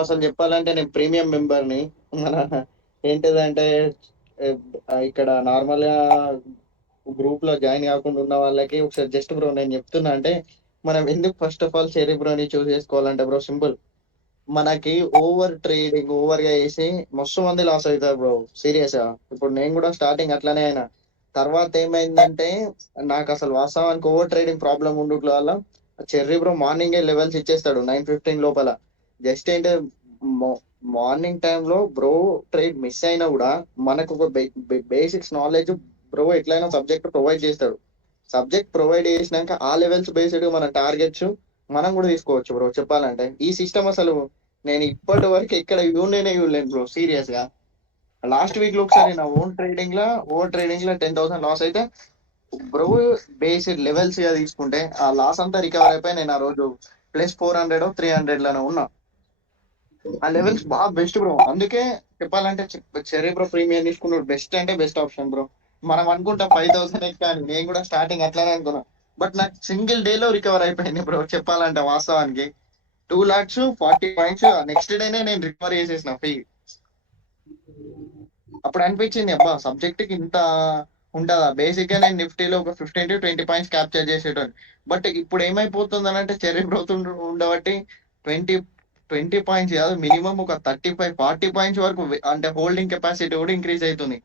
అసలు చెప్పాలంటే నేను ప్రీమియం మెంబర్‌ని. మన ఏంటిదంటే ఇక్కడ నార్మల్‌గా గ్రూప్‌లో జాయిన్ గాకుండా ఉన్న వాళ్ళకి ఒకసారి జస్ట్ బ్రో నేను చెప్తున్నా అంటే, మనం ఎందుకు ఫస్ట్ ఆఫ్ ఆల్ చెర్రీ బ్రోని చూజ్ చేసుకోవాలంటే బ్రో సింపుల్. మనకి ఓవర్ ట్రేడింగ్ ఓవర్‌గా చేసి మస్తు మంది లాస్ అయితారు బ్రో. సీరియస్‌గా. ఇప్పుడు నేను కూడా స్టార్టింగ్ అట్లనే అయినా. తర్వాత ఏమైందంటే నాకసలు వాస్తవానికి ఓవర్ ట్రేడింగ్ ప్రాబ్లమ్ ఉండుట్ల వల్ల చెర్రీ బ్రో మార్నింగే లెవెల్స్ ఇచ్చేస్తాడు 9:15 లోపల. జస్ట్ ఏంటి మో మార్నింగ్ టైమ్‌లో బ్రో ట్రేడ్ మిస్ అయినా కూడా మనకు ఒక బేసిక్స్ నాలెడ్జ్ బ్రో ఎట్లైనా సబ్జెక్ట్ ప్రొవైడ్ చేస్తాడు. సబ్జెక్ట్ ప్రొవైడ్ చేసినాక ఆ లెవెల్స్ బేస్డ్ మన టార్గెట్స్ మనం కూడా తీసుకోవచ్చు బ్రో చెప్పాలంటే. ఈ సిస్టమ్ అసలు నేను ఇప్పటి వరకు ఎక్కడ చూడలేను బ్రో సీరియస్ గా. లాస్ట్ వీక్ లో ఒకసారి నా ఓన్ ట్రేడింగ్ లా 10,000 లాస్ అయితే బ్రో బేస్డ్ లెవెల్స్ గా తీసుకుంటే ఆ లాస్ అంతా రికవర్ అయిపోయి నేను ఆ రోజు +400 300 లోనే ఉన్నా. ఆ లెవెల్స్ బాగా బెస్ట్ బ్రో. అందుకే చెప్పాలంటే చెర్రీ బ్రో ప్రీమియం తీసుకున్నాడు బెస్ట్ అంటే బెస్ట్ ఆప్షన్ బ్రో. మనం అనుకుంటాం 5,000 ఎక్క అని. నేను కూడా స్టార్టింగ్ అట్లానే అనుకున్నా. బట్ నాకు సింగిల్ డే లో రికవర్ అయిపోయింది బ్రో చెప్పాలంటే వాస్తవానికి. 2,40,000 పాయింట్స్ నెక్స్ట్ డేనే నేను రికవర్ చేసేసిన ఫీ. అప్పుడు అనిపించింది అబ్బా సబ్జెక్ట్ కి ఇంత ఉంటుందా. బేసిక్ గా నేను నిఫ్టీలో ఒక 15 to 20 పాయింట్స్ క్యాప్చర్ చేసేటోని. బట్ ఇప్పుడు ఏమైపోతుంది అని అంటే చెర్రీ గ్రోత్ ఉండబట్టి 20 20 పాయింట్స్ కాదు మినిమం ఒక 35 40 పాయింట్స్ వరకు అంటే హోల్డింగ్ కెపాసిటీ కూడా ఇంక్రీజ్ అవుతుంది.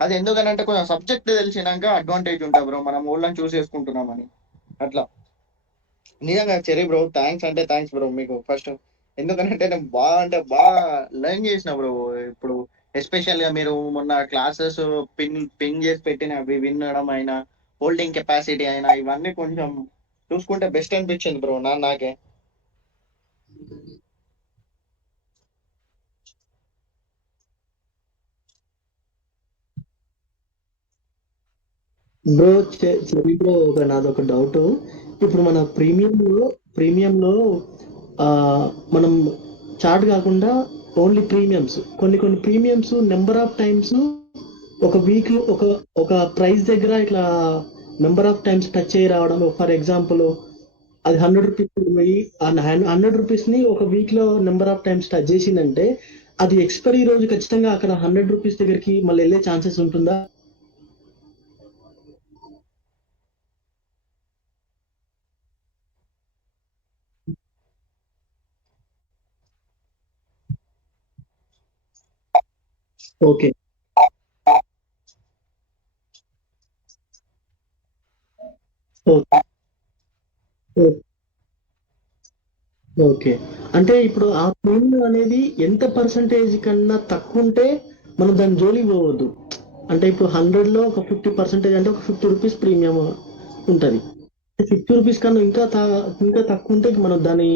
అది ఎందుకనంటే కొంచెం సబ్జెక్ట్ తెలిసినాక అడ్వాంటేజ్ ఉంటుంది బ్రో మనం ఓల్డ్ చూస్ చేసుకుంటున్నామని అట్లా. నిజంగా చెరీ బ్రో థ్యాంక్స్ అంటే థ్యాంక్స్ బ్రో మీకు ఫస్ట్. ఎందుకంటే నేను బాగా అంటే బాగా లెర్న్ చేసిన బ్రో. ఇప్పుడు ఎస్పెషల్ గా మీరు మొన్న క్లాసెస్ పిన్ చేసి పెట్టిన అవి వినడం అయినా హోల్డింగ్ కెపాసిటీ అయినా ఇవన్నీ కొంచెం చూసుకుంటే బెస్ట్ అనిపించింది బ్రో నాకే. బ్రో చెవి బ్రో నాదొక డౌట్. ఇప్పుడు మన ప్రీమియంలో ఆ, మనం చార్ట్ కాకుండా ఓన్లీ ప్రీమియమ్స్ కొన్ని ప్రీమియమ్స్ నెంబర్ ఆఫ్ టైమ్స్ ఒక వీక్ ఒక ఒక ప్రైస్ దగ్గర ఇట్లా నెంబర్ ఆఫ్ టైమ్స్ టచ్ అయ్యి రావడం. ఫర్ ఎగ్జాంపుల్ అది 100 రూపీస్ పోయి ఆ 100 రూపీస్ ని ఒక వీక్ లో నెంబర్ ఆఫ్ టైమ్స్ టచ్ చేసిందంటే అది ఎక్స్పైరీ రోజు ఖచ్చితంగా అక్కడ 100 రూపీస్ దగ్గరికి మళ్ళీ వెళ్ళే ఛాన్సెస్ ఉంటుందా? ఓకే. ఓకే. ఓకే. అంటే ఇప్పుడు ఆ ప్రీమియం అనేది ఎంత పర్సెంటేజ్ కన్నా తక్కువుంటే మనం దాని జోలికి పోవద్దు. అంటే ఇప్పుడు 100లో ఒక 50% అంటే ఒక రూ. 50 ప్రీమియం ఉంటది. రూ. 50 కన్నా ఇంకా తక్కువుంటే మనం దాని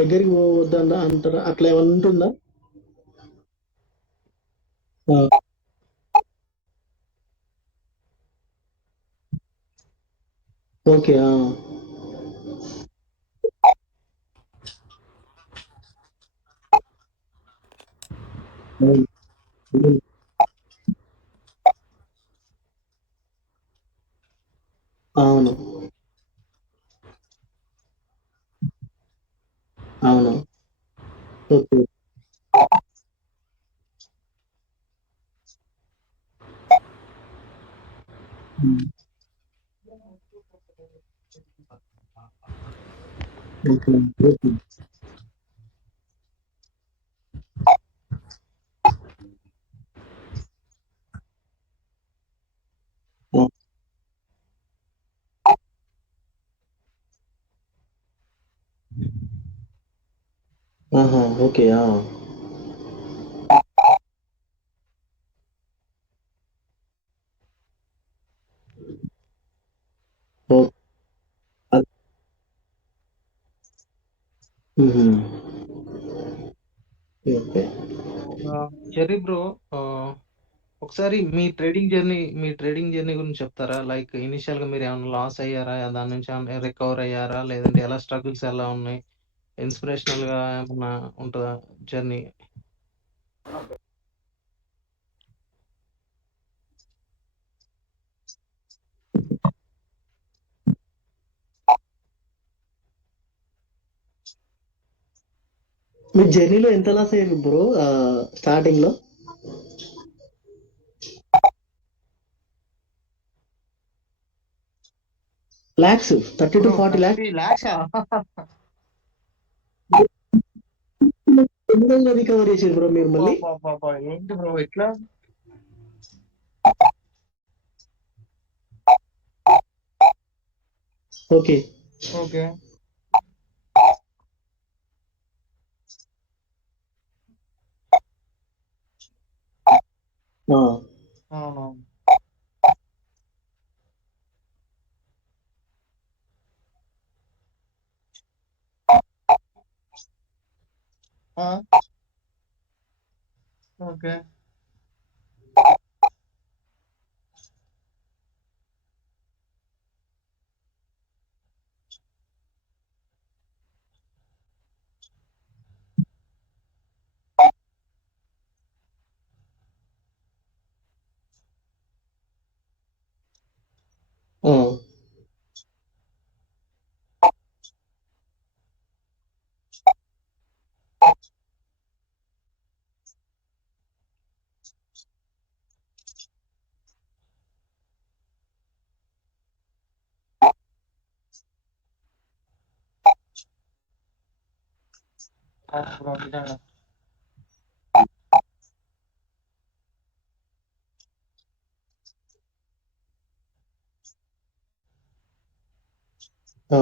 దగ్గరికి పోవద్దంట అంటారా? అట్లా ఏమన్నా ఉంటుందా? ఆ! ఓకే. ఆ! అవును. హ్మ్. అవును. అవును. ఓకే. హ్మ్. ఓకే. ఓకే. ఆ! ఆహా! ఓకే. ఆ! ఓహ్! అద్ హుహు. ఓకే. చెర్రీ బ్రో, ఒకసారి మీ ట్రేడింగ్ జర్నీ గురించి చెప్తారా? లైక్ ఇనిషియల్ గా మీరు ఏమైనా లాస్ అయ్యారా? దాని నుంచి ఏమైనా రికవర్ అయ్యారా? లేదంటే ఎలా స్ట్రగుల్స్ ఎలా ఉన్నాయి? ఇన్స్పిరేషనల్ గా ఏమన్నా ఉంటుందా జర్నీ? మీ జర్నీలో ఎంత లాస్ అయ్యారు బ్రో స్టార్టింగ్ లో? Lakhs 30 to bro 40 lakhs 30 lakhs ఎన్ని రోజుల్లో రికవర్ చేసారు బ్రో మీరు మళ్ళీ? ఏంటి బ్రో ఎట్లా? ఓకే. ఓకే. ఆ, అవునవును. ఆ! ఓకే. ఆ, అవును బ్రో నిజంగా. ఆ,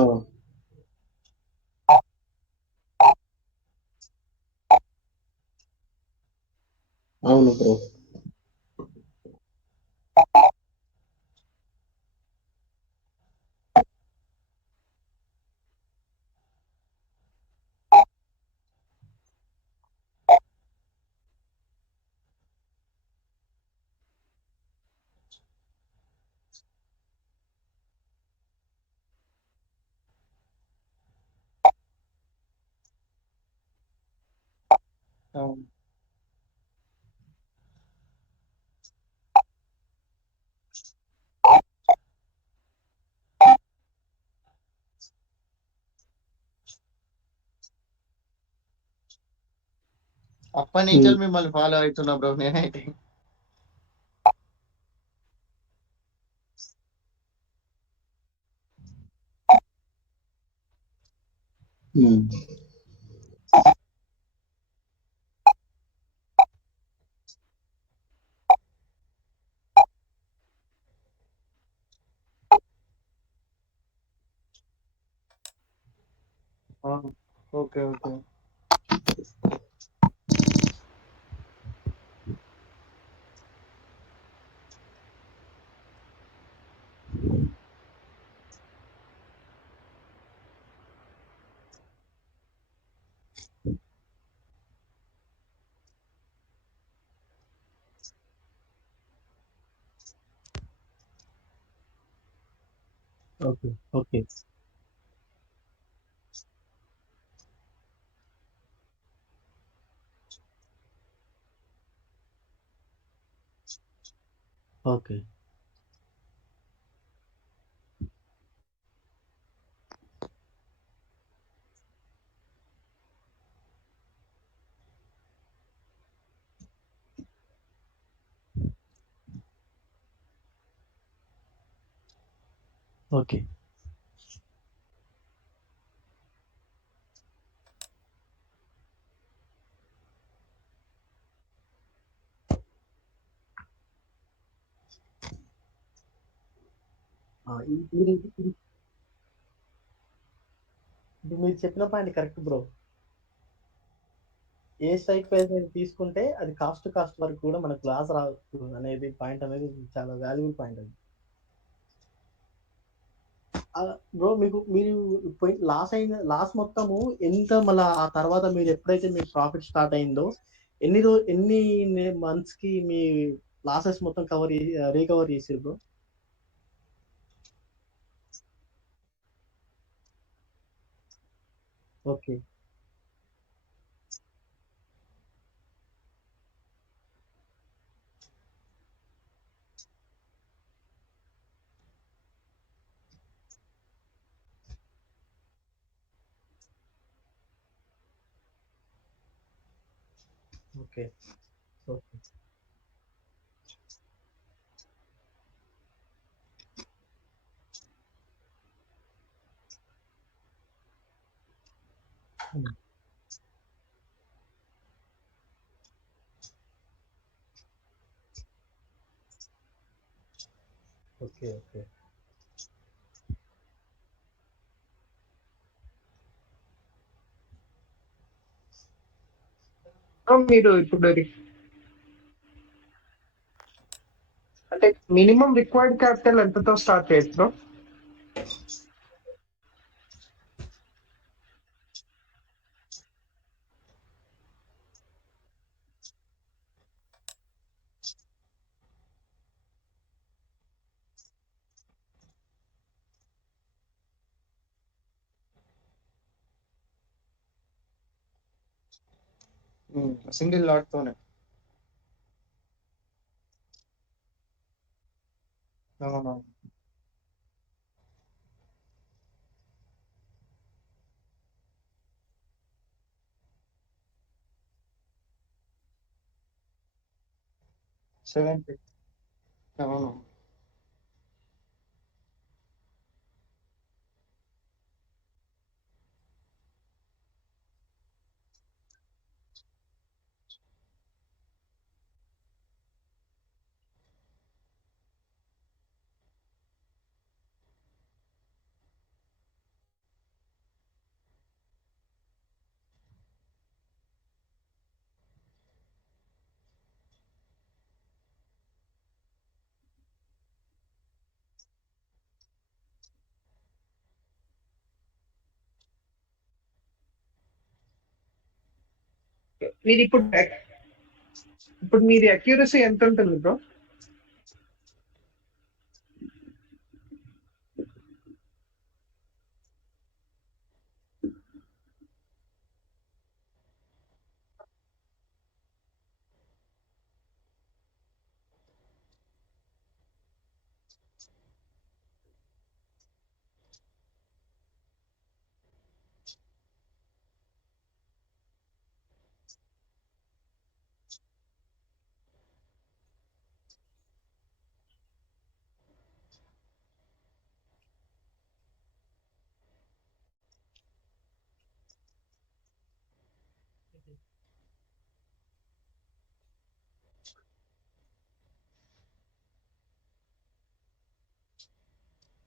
అవును బ్రో. అవును. ఉమ్, అప్పటినుంచెల్లి మిమ్మల్ని ఫాలో అవుతున్నా బ్రో నేనైతే. ఉమ్, అవును. Okay. Okay. Okay. Okay. Okay. Okay. ఆ, ఇది మీరు చెప్పిన పాయింట్ కరెక్ట్ బ్రో. ఏ స్ట్రైక్ ప్రైస్ అనేది తీసుకుంటే అది కాస్ట్ వరకు కూడా మనకు లాస్ రాదు అనేది పాయింట్ అనేది చాలా వాల్యుబుల్ పాయింట్ అది. బ్రో మీకు మీరు లాస్ మొత్తము ఎంత, మళ్ళీ ఆ తర్వాత మీరు ఎప్పుడైతే మీ ప్రాఫిట్ స్టార్ట్ అయిందో ఎన్ని మంత్స్ కి మీ లాసెస్ మొత్తం రీకవర్ చేసారు బ్రో? ఓకే. ఓకే. ఓకే. హ్మ్. ఓకే. ఓకే. మీరు ఇప్పుడు అంటే మినిమం రిక్వైర్డ్ క్యాపిటల్ ఎంతతో స్టార్ట్ చేయొచ్చు బ్రో? సింగిల్ లాట్ తోనే. అవునవును. సెవెన్. అవును. మీరు ఇప్పుడు మీది అక్యూరసీ ఎంత ఉంటుంది బ్రో?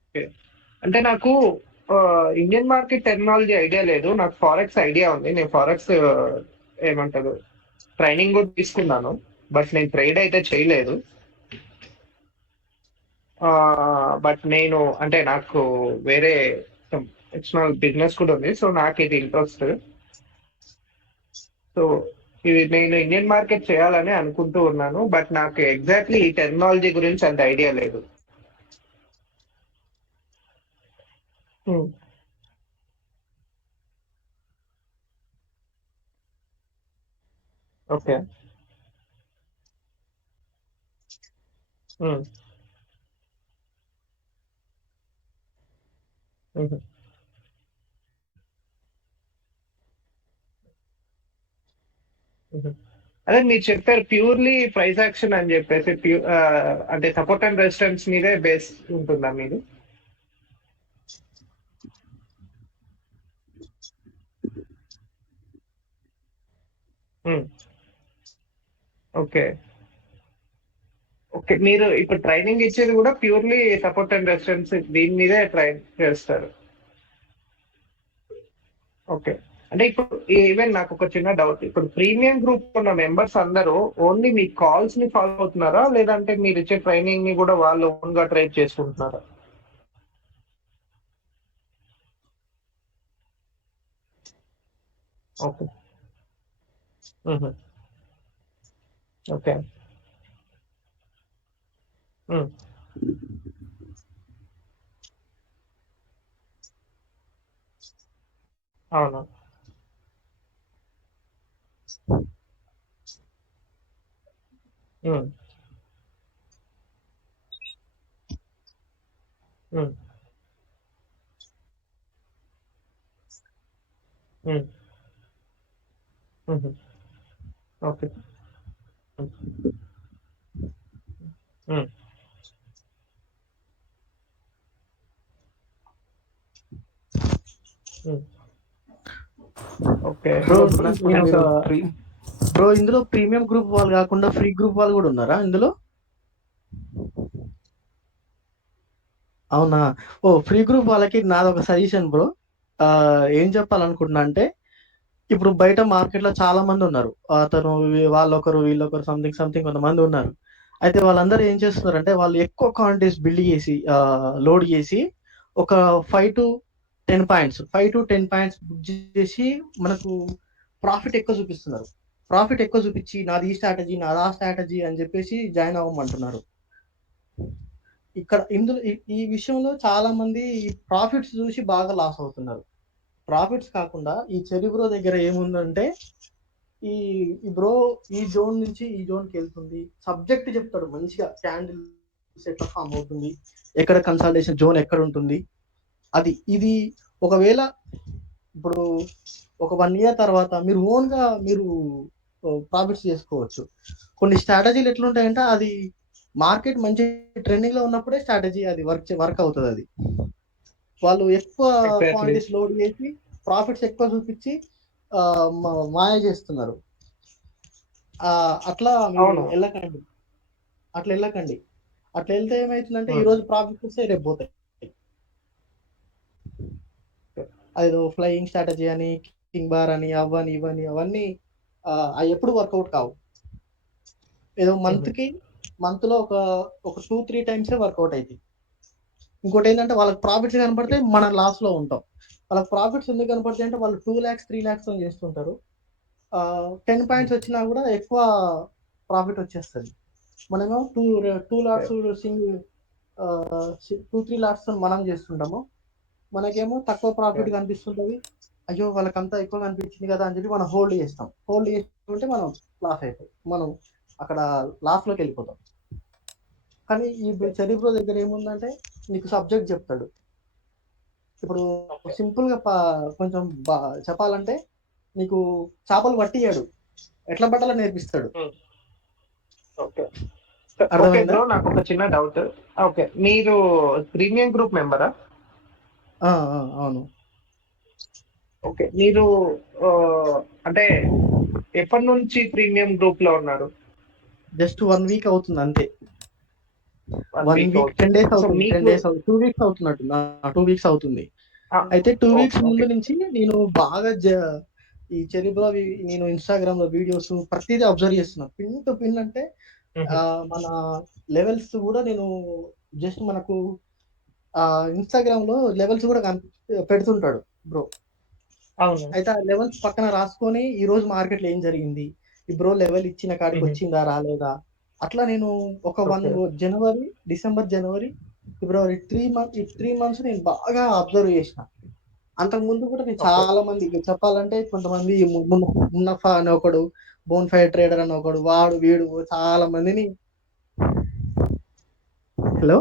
ఓకే. అంటే నాకు ఇండియన్ మార్కెట్ టెక్నాలజీ ఐడియా లేదు. నాకు ఫారెక్స్ ఐడియా ఉంది. నేను ఫారెక్స్ ఏమంటారు ట్రైనింగ్ కూడా తీసుకున్నాను. బట్ నేను ట్రేడ్ అయితే చేయలేదు. బట్ నేను అంటే నాకు వేరే ఎక్స్టర్నల్ బిజినెస్ కూడా ఉంది. సో నాకు ఇది ఇంట్రెస్ట్. సో ఇది నేను ఇండియన్ మార్కెట్ చేయాలని అనుకుంటూ ఉన్నాను. బట్ నాకు ఎగ్జాక్ట్లీ ఈ టెక్నాలజీ గురించి అంత ఐడియా లేదు. ఓకే. అదే మీరు చెప్పారు ప్యూర్లీ ప్రైస్ యాక్షన్ అని చెప్పేసి అంటే సపోర్ట్ అండ్ రెసిస్టెన్స్ మీదే బేస్ ఉంటుందా మీది? ఓకే. ఓకే. మీరు ఇప్పుడు ట్రైనింగ్ ఇచ్చేది కూడా ప్యూర్లీ సపోర్ట్ అండ్ రెసిస్టెన్స్ దీని మీదే ట్రైన్ చేస్తారు. ఓకే. అంటే ఇప్పుడు ఈవెన్ నాకు ఒక చిన్న డౌట్. ఇప్పుడు ప్రీమియం గ్రూప్ ఉన్న మెంబర్స్ అందరూ ఓన్లీ మీ కాల్స్ ని ఫాలో అవుతున్నారా? లేదంటే మీరు ఇచ్చే ట్రైనింగ్ ని కూడా వాళ్ళు ఓన్ గా ట్రైన్ చేసుకుంటున్నారా? ఓకే. మ్మ్. ఓకే. మ్మ్. అవును. మ్మ్. మ్మ్. మ్మ్. మ్మ్. ఓకే. హ్మ్. హ్మ్. ఓకే. బ్రో బ్రో ఇప్పుడు నేను మీరు బ్రో ఇందులో ప్రీమియం గ్రూప్ వాళ్ళు కాకుండా ఫ్రీ గ్రూప్ వాళ్ళు కూడా ఉన్నారా ఇందులో? అవునా? ఓ ఫ్రీ గ్రూప్ వాళ్ళకి నాదొక సజెషన్ బ్రో. ఏం చెప్పాలనుకుంటున్నా అంటే ఇప్పుడు బయట మార్కెట్లో చాలా మంది ఉన్నారు. అతను వాళ్ళొకరు వీళ్ళొకరు సంథింగ్ సంథింగ్ కొంతమంది ఉన్నారు. అయితే వాళ్ళందరూ ఏం చేస్తున్నారంటే వాళ్ళు ఎక్కువ క్వాంటిటీస్ బిల్డ్ చేసి లోడ్ చేసి ఒక 5-10 పాయింట్స్ 5-10 పాయింట్స్ బుక్ చేసి మనకు ప్రాఫిట్ ఎక్కువ చూపిస్తున్నారు. ప్రాఫిట్ ఎక్కువ చూపించి నాది ఈ స్ట్రాటజీ నాది ఆ స్ట్రాటజీ అని చెప్పేసి జాయిన్ అవ్వమంటున్నారు. ఇక్కడ ఇందులో ఈ విషయంలో చాలా మంది ప్రాఫిట్స్ చూసి బాగా లాస్ అవుతున్నారు. ప్రాఫిట్స్ కాకుండా ఈ చెరి బ్రో దగ్గర ఏముందంటే ఈ ఈ బ్రో ఈ జోన్ నుంచి ఈ జోన్కి వెళ్తుంది. సబ్జెక్ట్ చెప్తాడు మంచిగా, క్యాండిల్స్ ఎట్లా ఫామ్ అవుతుంది, ఎక్కడ కన్సల్టేషన్ జోన్ ఎక్కడ ఉంటుంది, అది ఇది ఒకవేళ ఇప్పుడు ఒక 1 year తర్వాత మీరు ఓన్గా మీరు ప్రాఫిట్స్ చేసుకోవచ్చు. కొన్ని స్ట్రాటజీలు ఎట్లుంటాయంటే అది మార్కెట్ మంచి ట్రెండింగ్ లో ఉన్నప్పుడే స్ట్రాటజీ అది వర్క్ అవుతుంది. అది వాళ్ళు ఎక్కువ ఎగ్జాక్ట్లీ. క్వాంటిటీస్ లోడ్ చేసి ప్రాఫిట్స్ ఎక్కువ చూపించి మాయ చేస్తున్నారు. అట్లా మీరు అవును. వెళ్ళకండి. అట్లా వెళ్తే ఏమవుతుందంటే ఈ హ్మ్. రోజు ప్రాఫిట్స్ వస్తే రేపు పోతాయి. అదేదో ఫ్లయింగ్ స్ట్రాటజీ అని కింగ్ బార్ అని అవని ఇవని అవన్నీ అవి ఎప్పుడు వర్కౌట్ కావు. ఏదో మంత్ లో ఒక 2-3 టైమ్సే వర్కౌట్ అవుతాయి. ఇంకోటి ఏంటంటే వాళ్ళకి ప్రాఫిట్స్ కనపడితే మనం లాస్ లో ఉంటాం. వాళ్ళకి ప్రాఫిట్స్ ఎందుకు కనపడతాయి అంటే వాళ్ళు 2 lakhs 3 lakhs చేస్తుంటారు. 10 పాయింట్స్ వచ్చినా కూడా ఎక్కువ ప్రాఫిట్ వచ్చేస్తుంది. మనమేమో 2 lakhs 2-3 lakhs మనం చేస్తుంటాము. మనకేమో తక్కువ ప్రాఫిట్ కనిపిస్తుంటది. అయ్యో వాళ్ళకంతా ఎక్కువ కనిపించింది కదా అని చెప్పి మనం హోల్డ్ చేస్తాం. హోల్డ్ చేసుకుంటే మనం లాస్ అయిపోయి మనం అక్కడ లాస్ లోకి వెళ్ళిపోతాం. కానీ ఈ చెరీ బ్రో దగ్గర ఏముందంటే నీకు సబ్జెక్ట్ చెప్తాడు. ఇప్పుడు సింపుల్ గా కొంచెం చెప్పాలంటే నీకు చేపలు పట్టియాడు, ఎట్లా పట్టాలో నేర్పిస్తాడు. ఓకే. ఓకే అర్థమైందా? బ్రో, నాకు ఒక చిన్న డౌట్. ఓకే, మీరు ప్రీమియం గ్రూప్ మెంబరా? అవును. ఓకే, మీరు అంటే ఎప్పటి నుంచి ప్రీమియం గ్రూప్ లో ఉన్నారు? జస్ట్ 1 week అవుతుంది అంతే. 1 1 week week 10 days సో అవుతుంది. మీకు 10 days 2 weeks అవుతున్నట్టు. 2 weeks అవుతుంది. అయితే 2 weeks ముందు నుంచి నేను బాగా ఈ చెరీ బ్రో నేను ఇన్స్టాగ్రామ్ లో వీడియోస్ ప్రతిదీ అబ్జర్వ్ చేస్తున్నా. పిన్ టు పిన్ అంటే మన లెవెల్స్ కూడా నేను జస్ట్ మనకు ఇన్స్టాగ్రామ్ లో లెవెల్స్ కూడా పెడుతుంటాడు బ్రో. అవును. అయితే ఆ లెవెల్స్ పక్కన రాసుకొని ఈ రోజు మార్కెట్ లో ఏం జరిగింది, ఈ బ్రో లెవెల్ ఇచ్చిన కాడికి వచ్చిందా రాలేదా, అట్లా నేను ఒక జనవరి, డిసెంబర్, జనవరి, ఫిబ్రవరి 3 months నేను బాగా అబ్జర్వ్ చేసిన. అంతకు ముందు కూడా నేను చాలా మంది చెప్పాలంటే కొంతమంది మున్నఫా అని ఒకడు, బోన్ ఫైర్ ట్రేడర్ అని ఒకడు, వాడు వీడు చాలా మందిని. హలో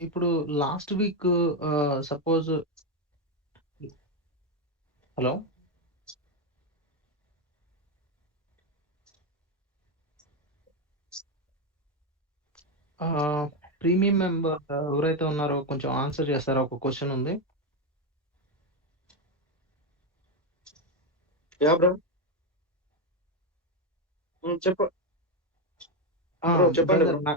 ఇప్పుడు last week suppose hello premium member ఎవరైతే ఉన్నారో కొంచెం ఆన్సర్ చేస్తారో, ఒక క్వశ్చన్ ఉంది. చెప్పు చెప్పండి బ్రదర్, బ్రో.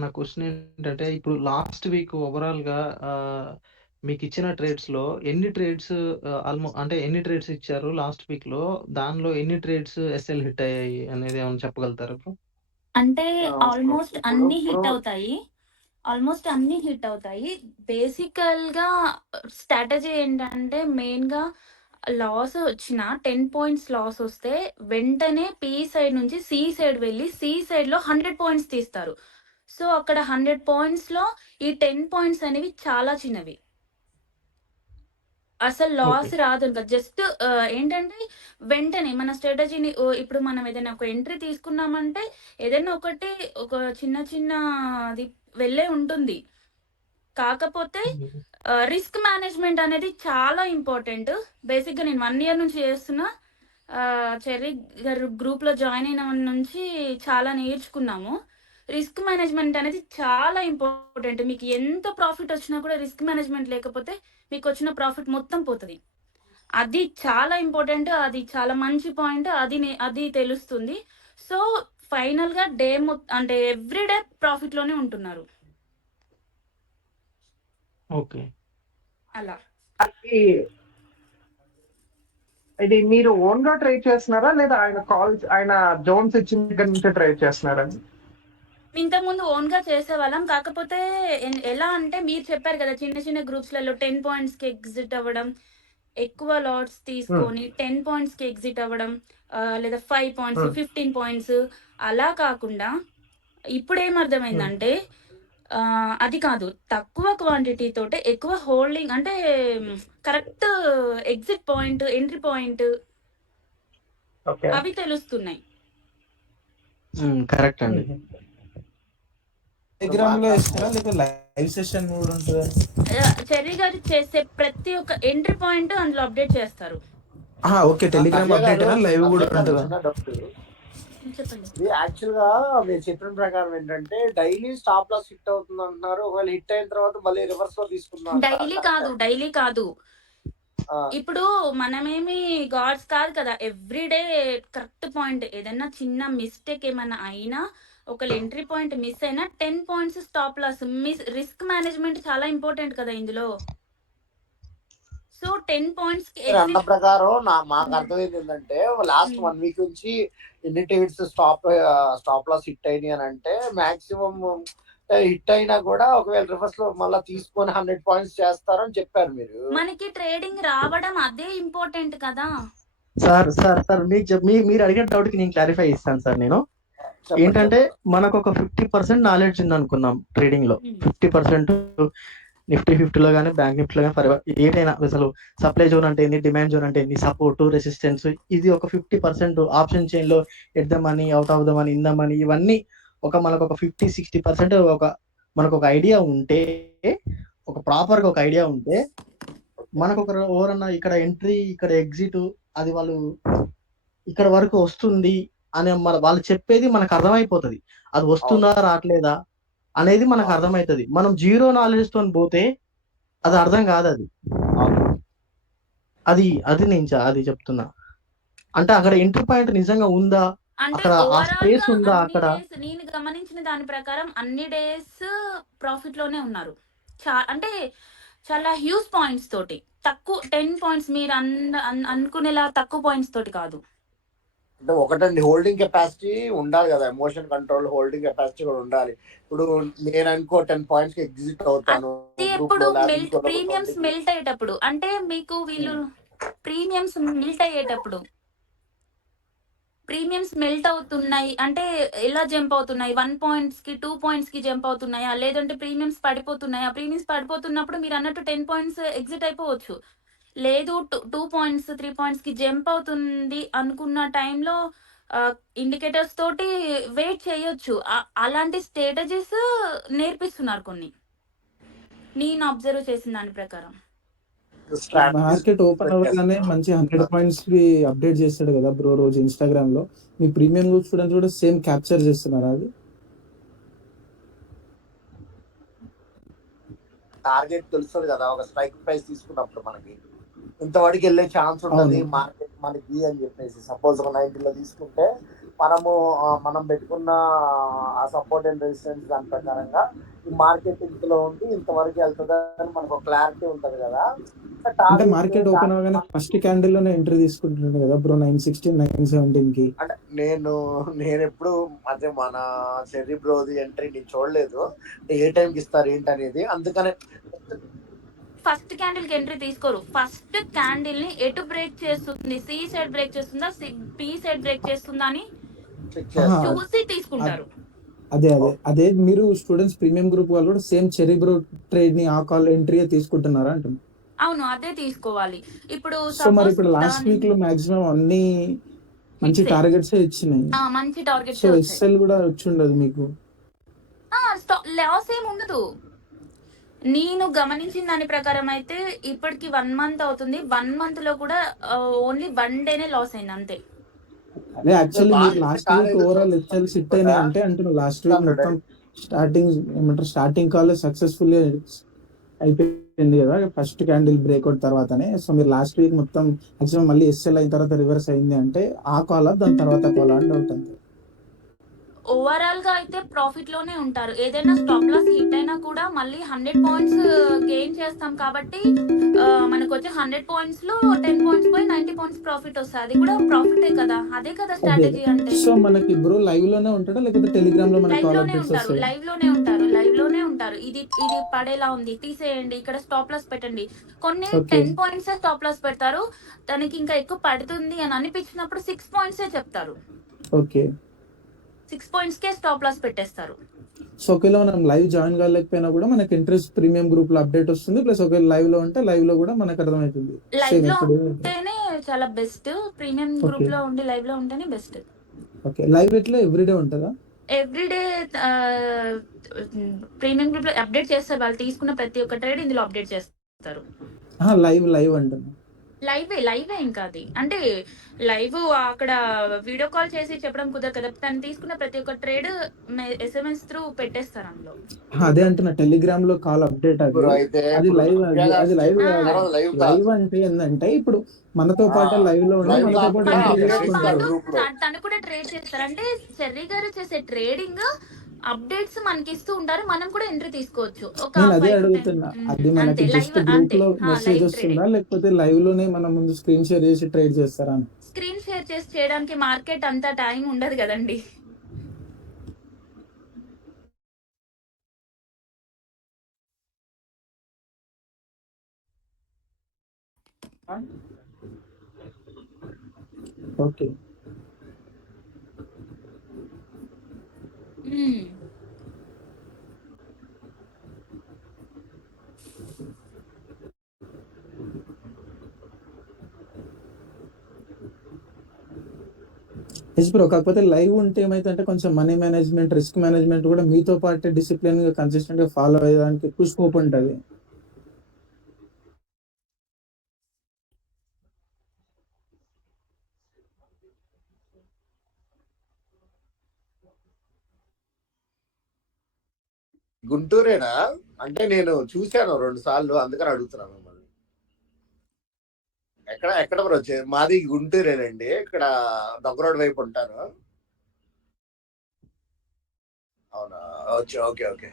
నా క్వశ్చన్ ఏంటంటే ఇప్పుడు లాస్ట్ వీక్ ఓవరాల్ గా మీకు ఇచ్చిన ట్రేడ్స్ లో ఎన్ని ట్రేడ్స్ అంటే ఎన్ని ట్రేడ్స్ ఇచ్చారు లాస్ట్ వీక్ లో, దానిలో ఎన్ని ట్రేడ్స్ ఎస్ఎల్ హిట్ అయ్యాయి అనేది ఏమైనా చెప్పగలుగుతారా బ్రో? అంటే ఆల్మోస్ట్ అన్ని హిట్ అవుతాయి. ఆల్మోస్ట్ అన్నీ హిట్ అవుతాయి. బేసికల్‌గా స్ట్రాటజీ ఏంటంటే మెయిన్‌గా లాస్ వచ్చిన 10 పాయింట్స్ లాస్ వస్తే వెంటనే పి సైడ్ నుంచి సి సైడ్ వెళ్ళి సి సైడ్‌లో 100 పాయింట్స్ తీస్తారు. సో, అక్కడ 100 పాయింట్స్‌లో ఈ 10 పాయింట్స్ అనేవి చాలా చిన్నవి. అసలు ఓకే. లాస్ రాదు ఇంకా. జస్ట్ ఏంటంటే వెంటనే మన స్ట్రాటజీని ఇప్పుడు మనం ఏదైనా ఒక ఎంట్రీ తీసుకున్నామంటే ఏదైనా ఒకటి ఒక చిన్న అది వెళ్ళే ఉంటుంది. కాకపోతే హ్మ్. రిస్క్ మేనేజ్మెంట్ అనేది చాలా ఇంపార్టెంట్. బేసిక్‌గా నేను 1 ఇయర్ నుంచి చేస్తున్నా. చెర్రీ గారు గ్రూప్‌లో జాయిన్ అయిన నుంచి చాలా నేర్చుకున్నాము. రిస్క్ మేనేజ్మెంట్ అనేది చాలా ఇంపార్టెంట్. మీకు ఎంత ప్రాఫిట్ వచ్చినా కూడా రిస్క్ మేనేజ్మెంట్ లేకపోతే మీకొచ్చిన ప్రాఫిట్ మొత్తం పోతది. అది చాలా ఇంపార్టెంట్. అది చాలా మంచి పాయింట్. అది తెలుస్తుంది. సో, ఫైనల్‌గా అంటే ఎవ్రీ డే ప్రాఫిట్‌లోనే ఉంటున్నారు. ఓకే. అలా. అది ఇది మీరు ఓన్ గా ట్రేడ్ చేస్తున్నారా లేదా ఆయన జోన్స్ ఇచ్చిన దగ్గర నుంచే ట్రేడ్ చేస్తున్నారా? ఇంతకుముందు ఓన్‌గా చేసేవాళ్ళం. కాకపోతే ఎలా అంటే మీరు చెప్పారు కదా! చిన్న గ్రూప్స్‌లలో 10 పాయింట్స్‌కి ఎగ్జిట్ అవ్వడం, ఎక్కువ లాట్స్ తీసుకొని 10 పాయింట్స్‌కి ఎగ్జిట్ అవ్వడం, లేదా 5 పాయింట్స్, 15 పాయింట్స్ అలా కాకుండా ఇప్పుడేమర్థమైందంటే అది కాదు. తక్కువ క్వాంటిటీ తోటే ఎక్కువ హోల్డింగ్ అంటే correct exit point, entry point okay. అవి తెలుస్తున్నాయి. కరెక్ట్ అండి. టెలిగ్రామ్ లో ఇస్తారా లేకపోతే లైవ్ సెషన్ కూడా ఉంటుందా? చెర్రీ గారు చేసే ప్రతి ఒక్క ఎంట్రీ పాయింట్ అందులో అప్డేట్ చేస్తారు. ఓకే, టెలిగ్రామ్ అప్డేట్ లైవ్ కూడా ఉంటుందా? చిన్న డౌట్. చెప్పండి. ఇది యాక్చువల్ గా మీరు చెప్పిన ప్రకారం ఏంటంటే డైలీ స్టాప్ లాస్ హిట్ అవుతుంది అంటున్నారు. ఒకవేళ హిట్ అయిన తర్వాత మళ్ళీ రివర్స్ లో తీసుకుందాం. డైలీ కాదు. ఇప్పుడు మనమేమి గాడ్స్ కాదు కదా. ఎవ్రీడే కరెక్ట్ పాయింట్ ఏదైనా చిన్న మిస్టేక్ ఏమైనా అయినా ఒకవేళ ఎంట్రీ పాయింట్ మిస్ అయినా 10 points stop loss. Risk management చాలా ఇంపార్టెంట్ కదా ఇందులో. సో 10 పాయింట్స్ కి అన్న ప్రకారం మాకు అర్థమైంది ఏంటంటే లాస్ట్ 1 వీక్ నుంచి ఎన్ని ట్రేడ్స్ స్టాప్ లాస్ హిట్ అయినాయి అని అంటే మాక్సిమం హిట్ అయినా కూడా ఒకవేళ రివర్స్ లో మళ్ళీ తీసుకొని 100 పాయింట్స్ చేస్తారని చెప్పారు మీరు. మనకి ట్రేడింగ్ రావడం అదే ఇంపార్టెంట్ కదా. సార్ మీరు అడిగిన డౌట్ కి నేను క్లారిఫై ఇస్తాను సార్. నేను ఏంటంటే మనకు ఒక 50% నాలెడ్జ్ ఉంది అనుకున్నాం ట్రేడింగ్ లో. 50% నిఫ్టీ 50లో కానీ బ్యాంక్ నిఫ్టీలో కానీ ఏదైనా అసలు సప్లై జోన్ అంటే ఏంది, డిమాండ్ జోన్ అంటే ఏంది, సపోర్ట్, రెసిస్టెన్స్, ఇది ఒక 50% ఆప్షన్ చైన్ లో at the money, out of the money, in the money, ఇవన్నీ మనకు ఒక 50-60% మనకు ఒక ఐడియా ఉంటే, ఒక ప్రాపర్ గా ఒక ఐడియా ఉంటే మనకు ఎవరన్నా ఇక్కడ ఎంట్రీ, ఇక్కడ ఎగ్జిట్, అది వాళ్ళు ఇక్కడ వరకు వస్తుంది అని వాళ్ళు చెప్పేది మనకు అర్థమైపోతుంది. అది వస్తుందా రావట్లేదా అనేది మనకు అర్థమవుతుంది. మనం జీరో నాలెడ్జ్ తో పోతే అది అర్థం కాదు. అది నేను చెప్తున్నా. అంటే అక్కడ ఎంట్రీ పాయింట్ నిజంగా ఉందా, అంటే అక్కడ ఆ స్పేస్ ఉందా, అక్కడ నేను గమనించిన దాని ప్రకారం అన్ని డేస్ ప్రాఫిట్ లోనే ఉన్నారు. అంటే చాలా హ్యూజ్ పాయింట్స్ తోటి. తక్కువ 10 పాయింట్స్ మీరు అనుకునేలా తక్కువ పాయింట్స్ తోటి కాదు. అంటే ఒకటండి, హోల్డింగ్ కెపాసిటీ ఉండాలి కదా. ఎమోషన్ కంట్రోల్, హోల్డింగ్ కెపాసిటీ కూడా ఉండాలి. ఇప్పుడు నేను అనుకో 10 పాయింట్స్ కి ఎగ్జిట్ అవుతాను. ఎప్పుడు ప్రీమియమ్స్ మెల్ట్ అయ్యేటప్పుడు, అంటే మీకు వీళ్ళు ప్రీమియమ్స్ మెల్ట్ అవుతున్నాయి అంటే ఎలా జంప్ అవుతున్నాయి, 1 పాయింట్స్ కి 2 పాయింట్స్ కి జంప్ అవుతున్నాయా, లేదంటే ప్రీమియమ్స్ పడిపోతున్నాయా? ప్రీమియమ్స్ పడిపోతున్నప్పుడు మీరు అన్నట్టు 10 పాయింట్స్ ఎగ్జిట్ అయిపోవచ్చు. లేదు 2 పాయింట్స్ 3 పాయింట్స్ కి జంప్ అవుతుంది అనుకున్న టైంలో ఇండికేటర్స్ తోటి వెయిట్ చేయొచ్చు. అలాంటి స్ట్రాటజీస్ నేర్పిస్తున్నారు కొన్ని, నేను అబ్జర్వ్ చేసిన దాని ప్రకారం. మార్కెట్ ఓపెన్ అవ్వగానే మంచి 100 పాయింట్స్ కి అప్డేట్ చేస్తాడు కదా బ్రో రోజు ఇన్స్టాగ్రామ్ లో. మీ ప్రీమియం స్టూడెంట్స్ కూడా సేమ్ క్యాప్చర్ చేస్తున్నారా? అది టార్గెట్ తెలుస్తుంది కదా. ఒక స్ట్రైక్ ప్రైస్ తీసుకున్నప్పుడు మనకి ఇంతవరకు వెళ్ళే ఛాన్స్ ఉంటుంది మార్కెట్ మనకి అని చెప్పేసి. సపోజ్ ఒక 90లో తీసుకుంటే మనం పెట్టుకున్న ఆ సపోర్ట్ అండ్ రెసిస్టెన్స్ దాని ప్రకారంగా ఈ మార్కెట్ ఇంతలో ఉండి ఇంతవరకు వెళ్తుంది అని మనకు క్లారిటీ ఉంటుంది కదా. అంటే మార్కెట్ ఓపెన్ అవగానే ఫస్ట్ క్యాండిల్ లోనే ఎంట్రీ తీసుకుంటున్నాడు కదా బ్రో, 916 917 కి. అంటే నేను ఎప్పుడు అదే మన చెర్రీ బ్రోది ఎంట్రీ నేను చూడలేదు, ఏ టైంకి ఇస్తారు ఏంటి అనేది, అందుకనే ఫస్ట్ క్యాండిల్ కి ఎంట్రీ తీసుకోరు. ఫస్ట్ క్యాండిల్ ని ఎటు బ్రేక్ చేస్తుంది, సి సైడ్ బ్రేక్ చేస్తుందా, బి సైడ్ బ్రేక్ చేస్తుందా అని చెక్ ఆహా, చేస్తారు. చూసి తీసుకుంటారు. అదే మీరు స్టూడెంట్స్ ప్రీమియం గ్రూప్ వాళ్ళు కూడా సేమ్ చెర్రీ బ్రో ట్రేడ్ ని ఆ కాల్ ఎంట్రీ తీసుకుంటున్నారా అంటున్నా. అవును, అదే తీసుకోవాలి. ఇప్పుడు సో మరి సపోజ్ ఇప్పుడు లాస్ట్ వీక్ లో మాక్సిమం అన్ని మంచి టార్గెట్స్ ఇచ్చినాయి. మంచి టార్గెట్స్ సో వచ్చాయి. ఎస్ఎల్ కూడా వచ్చి ఉండదు మీకు. లాస్ ఏమి ఉండదు. నేను గమనించిన దాని ప్రకారం అయితే ఇప్పటికి 1 మంత్ అవుతుంది. 1 మంత్ లో కూడా ఓన్లీ 1 డేనే లాస్ అయింది అంతే. అదే యాక్చువల్లీ మీరు బాగా లాస్ట్ కాలేదు, వీక్ ఓవరాల్ ఎస్ఎల్ సిట్ అయినాయి అంటే అంటున్నా. లాస్ట్ వీక్ మొత్తం స్టార్టింగ్ కాల్ సక్సెస్ఫుల్ అయిపోయింది కదా ఫస్ట్ క్యాండిల్ బ్రేక్అవుట్ తర్వాతనే. సో మీరు లాస్ట్ వీక్ మొత్తం మాక్సిమం మళ్ళీ ఎస్ఎల్ అయిన తర్వాత రివర్స్ అయింది అంటే ఆ కాల్ దాని తర్వాత కాల్ అని డౌట్ అంతే. ఓవరాల్ గా అయితే ప్రాఫిట్ లోనే ఉంటారు. ఏదైనా స్టాప్ లాస్ హిట్ అయినా కూడా మళ్ళీ 100 పాయింట్స్ గెయిన్ చేస్తాం కాబట్టి మనకు వచ్చే 100 పాయింట్స్ లో 10 పాయింట్స్ పోయి 90 పాయింట్స్ ప్రాఫిట్ వస్తుంది. అది కూడా ప్రాఫిటే కదా, అదే కదా అదే స్ట్రాటజీ అంటే. సో మనకి బ్రో లైవ్ లోనే ఉంటాడా లేకపోతే టెలిగ్రామ్ లో మనకి లైవ్ కాల్ లోనే అప్డేట్స్ ఉంటారు, వస్తాయి? లైవ్ లోనే ఉంటారు. ఇది పడేలా ఉంది తీసేయండి, ఇక్కడ స్టాప్ లాస్ పెట్టండి. కొన్ని ఓకే 10 పాయింట్స్ స్టాప్ లాస్ పెడతారు. దానికి ఇంకా ఎక్కువ పడుతుంది అని అనిపించినప్పుడు 6 పాయింట్స్ చెప్తారు. ఓకే 6 పాయింట్స్ కే స్టాప్ లాస్ పెట్టేస్తారు. సో ఒకవేళ మనం లైవ్ జాయిన్ కాలేకపోయినా కూడా మనకి ఇంట్రెస్ట్ ప్రీమియం గ్రూప్ లో అప్డేట్ వస్తుంది. ప్లస్ ఒకవేళ లైవ్ లో ఉంటే లైవ్ లో కూడా మనకు అర్థమవుతుంది. లైవ్ సేమ్ లో ఇప్పుడు ఉంటేనే చాలా బెస్ట్. ప్రీమియం ఓకే గ్రూప్ లో ఉండి లైవ్ లో ఉంటేనే బెస్ట్. ఓకే లైవ్ ఎట్లా ఎవ్రీడే ఉంటుందా? ఎవ్రీడే ప్రీమియం గ్రూప్ లో అప్డేట్ చేస్తారు. వాళ్ళు తీసుకున్న ప్రతి ఒక్క ట్రేడ్ ఇందులో అప్డేట్ చేస్తారు. లైవ్ అంటున్నా. లైవే ఇంకా అది అంటే లైవ్ అక్కడ వీడియో కాల్ చేసి చెప్పడం కుదరదు కదా. తను తీసుకున్న ప్రతి ఒక్క ట్రేడ్ SMS త్రూ పెట్టేస్తారు అందులో. అదే అంటున్నా టెలిగ్రామ్ లో కాల్ అప్డేట్ అది బ్రో అయితే అది ఇప్పుడు లైవ్ అది లైవ్ ఆ, కాదు. లైవ్ లైవ్ కాదు, అంటే ఏంటంటే ఇప్పుడు మనతో పాటు లైవ్ లో ఉండి లైవ్ మనతో పాటు కాకుండా ఎంట్రీ మనతో అప్డేట్స్ పాటు చేసుకుంటారు. గ్రూప్ లో. తను కూడా ట్రేడ్ చేస్తారు. అంటే చెర్రీ గారు చేసే ట్రేడింగ్ అప్డేట్స్ మనకి ఇస్తూ ఉంటారు. మనం కూడా ఎంట్రీ తీసుకోవచ్చు. ఒక నేను అదే 5 to 10 అడుగుతున్నా, అది మనకి అంతే. జస్ట్ లైవ్ గ్రూప్ అంతే, లో మెసేజ్ లైవ్ వస్తుందా ట్రేడింగ్. లేకపోతే లైవ్ లోనే మనం ముందు స్క్రీన్ షేర్ చేసి ట్రేడ్ చేస్తారా అని? స్క్రీన్ షేర్ చేసి చేయడానికి మార్కెట్ అంత టైం ఉండదు కదండి. ఓకే మ్మ్. బ్రో కాకపోతే లైవ్ ఉంటే ఏమైతే అంటే కొంచెం మనీ మేనేజ్మెంట్ రిస్క్ మేనేజ్మెంట్ కూడా మీతో పాటు డిసిప్లిన్ గా కన్సిస్టెంట్ గా ఫాలో అయ్యేదానికి ఎక్కువ స్కోప్ ఉంటుంది. గుంటూరేనా అంటే నేను చూశాను 2 సార్లు, అందుకని అడుగుతున్నాను మిమ్మల్ని. ఎక్కడ బ్రో మాది గుంటూరేనండి, ఇక్కడ దగ్గరోడ్ వైపు ఉంటాను. అవునా, ఓకే ఓకే.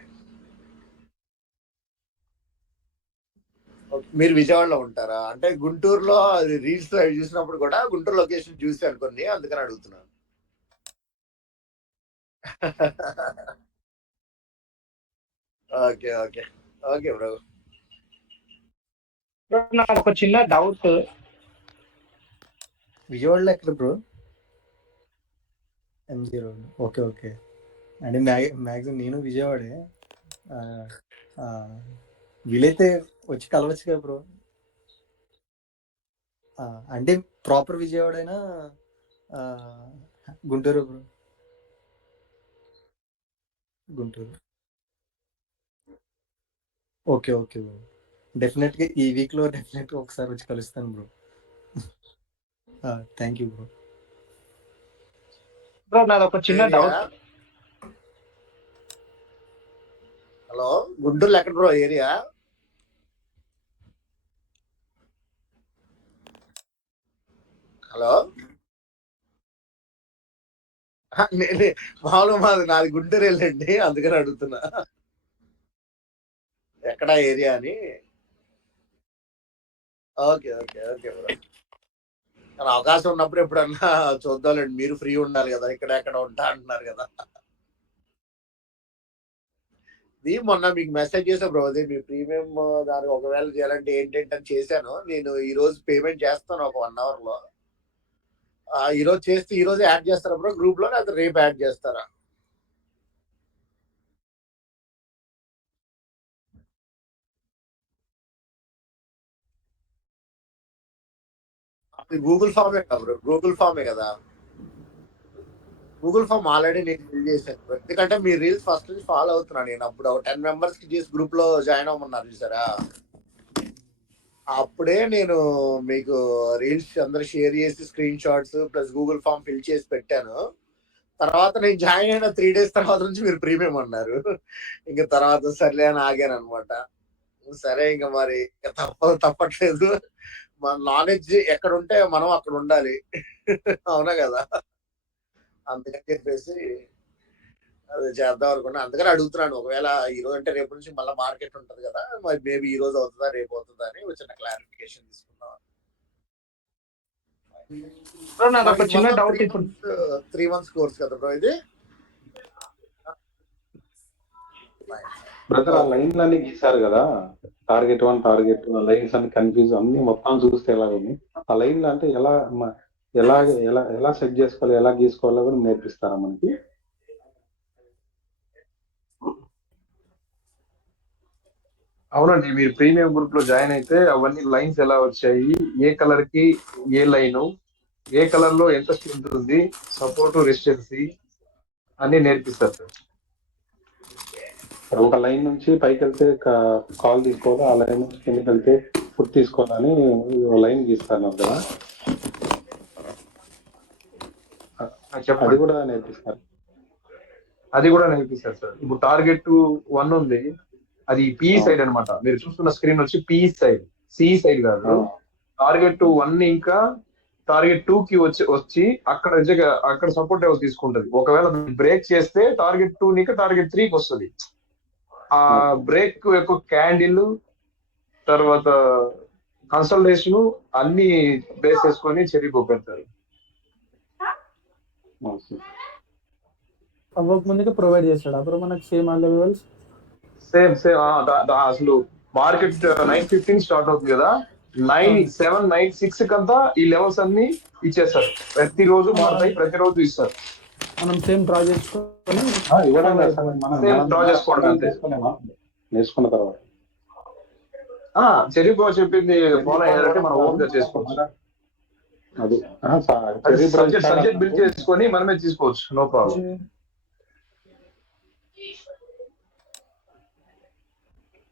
మీరు విజయవాడలో ఉంటారా? అంటే గుంటూరులో రీల్స్ చూసినప్పుడు కూడా గుంటూరు లొకేషన్ చూశాను కొన్ని, అందుకని అడుగుతున్నాను. Okay okay okay bro. నాకు ఒక చిన్న డౌట్. విజయవాడలో ఎక్కడ bro? MG road. Okay okay అంటే మ్యాక్సిమం నేను విజయవాడే. వీలైతే వచ్చి కలవచ్చు కదా బ్రో. అంటే ప్రాపర్ విజయవాడైనా Guntur bro? Guntur. Okay okay bro, డెఫినెట్గా ఈ వీక్లో డెఫినెట్గా ఒకసారి వచ్చి కలుస్తాను bro. Thank you bro. Bro నాది ఒక చిన్న డౌట్. హలో, గుంటూరులో ఎక్కడ బ్రో ఏరియా? హలో, మామూలుగా నాది గుంటూరు వెళ్ళండి, అందుకని అడుగుతున్నా ఎక్కడ ఏరియా అని. Okay okay okay bro. కానీ అవకాశం ఉన్నప్పుడు ఎప్పుడన్నా చూద్దాంలేండి. మీరు ఫ్రీ ఉండాలి కదా, ఇక్కడ ఎక్కడ ఉంటా అంటున్నారు కదా. ఇది మొన్న మీకు మెసేజ్ చేసా బ్రో, అది మీ ప్రీమియం దానికి ఒకవేళ చేయాలంటే ఏంటంటే చేశాను. నేను ఈ రోజు పేమెంట్ చేస్తాను ఒక 1 hour లో. ఈ రోజు చేస్తే ఈ రోజు యాడ్ చేస్తారా బ్రో గ్రూప్ లో, లేకపోతే రేపు యాడ్ చేస్తారా? అది గూగుల్ ఫామే కదా బ్రో, గూగుల్ ఫామే కదా. గూగుల్ ఫామ్ ఆల్రెడీ నేను ఫిల్ చేశాను bro. ఎందుకంటే మీ రీల్స్ ఫస్ట్ నుంచి ఫాలో అవుతున్నాను నేను. అప్పుడు 10 members కి చేసి గ్రూప్ లో జాయిన్ అవ్వమన్నారు చూసారా, అప్పుడే నేను మీకు రీల్స్ అందరు షేర్ చేసి screenshots plus Google form fill చేసి పెట్టాను. తర్వాత నేను జాయిన్ అయిన 3 days తర్వాత నుంచి మీరు ప్రీమియం అన్నారు. ఇంకా తర్వాత సర్లే అని ఆగాను అనమాట. సరే ఇంకా మరి ఇంకా తప్పట్లేదు. మన నాలెడ్జ్ ఎక్కడ ఉంటే మనం అక్కడ ఉండాలి. అవునా కదా. అందుకని చెప్పేసి అది చేద్దాం అనుకున్నా. అందుకని అడుగుతున్నాను, ఒకవేళ ఈ రోజు అంటే రేపు నుంచి మళ్ళీ మార్కెట్ ఉంటది కదా, మరి మేబీ ఈ రోజు అవుతుందా రేపు అవుతుందా అని ఒక చిన్న క్లారిఫికేషన్ తీసుకుందాం. బ్రో నాది ఒక మనకి చిన్న మొత్తం డౌట్ ఇప్పుడు. 3 months కోర్స్ కదా బ్రో ఇది. బ్రదర్, ఆ లైన్లు అన్ని గీశారు కదా, టార్గెట్ 1 టార్గెట్ లైన్స్ అన్ని కన్ఫ్యూజ్ అన్ని మొత్తం చూస్తే ఎలా ఉంది. ఆ లైన్లు అంటే ఎలా ఎలా ఎలా ఎలా సెట్ చేసుకోవాలి, ఎలా గీసుకోవాలో కూడా నేర్పిస్తారా మనకి? అవునండి, మీరు ప్రీమియం గ్రూప్ లో జాయిన్ అయితే అవన్నీ లైన్స్ ఎలా వచ్చాయి, ఏ కలర్ కి ఏ లైన్, ఏ కలర్ లో ఎంత స్ట్రెంత్ ఉంది, సపోర్ట్ రెసిస్టెన్సీ అన్ని నేర్పిస్తారు సార్. ఒక లైన్ నుంచి పైకి వెళ్తే కాల్ తీసుకోవాలి, ఆ లైన్ నుంచి కిందకి వెళ్తే ఫుడ్ తీసుకోవాలని లైన్ గీస్తాను కదా, అది కూడా నేర్పిస్తారు. అది కూడా నేర్పిస్తారు సార్. ఇప్పుడు టార్గెట్ 1 ఉంది, అది పిఈ సైడ్ అన్నమాట. మీరు చూస్తున్న స్క్రీన్ వచ్చి పిఈ సైడ్, సిఈ సైడ్ కాదు. టార్గెట్ 1 ఇంకా టార్గెట్ 2 కి వచ్చి అక్కడ అక్కడ సపోర్ట్ ఎవరు తీసుకుంటది. ఒకవేళ బ్రేక్ చేస్తే టార్గెట్ 2 ఇంకా టార్గెట్ 3 కి వస్తుంది. ఆ బ్రేక్ యొక్క క్యాండిల్ తర్వాత కన్సల్టేషన్ అన్ని బేస్ చేసుకొని చెర్రీ పెడతారు. అవ్వక ముందుకే ప్రొవైడ్ చేస్తాడు అప్పుడు మనకి సేమ్ ఆల్ లెవెల్స్. సేమ్ అసలు మార్కెట్ 9:15 స్టార్ట్ అవుతుంది కదా, 9:07, 9:06 కంతా ఈ లెవెల్స్ అన్ని ఇచ్చేస్తారు. ప్రతిరోజు మారుతాయి, ప్రతిరోజు ఇస్తారు. మనం సేమ్ డ్రా చేసుకొని డ్రా చేసుకోవడం అంతే. నేర్చుకున్న తర్వాత చెర్రీ బ్రో చెప్పింది ఫాలో అయ్యారంటే మనం ఓన్ గా చేసుకోవచ్చు. అది సబ్జెక్ట్ బిల్డ్ చేసుకొని మనమే తీసుకోవచ్చు, నో ప్రాబ్లం.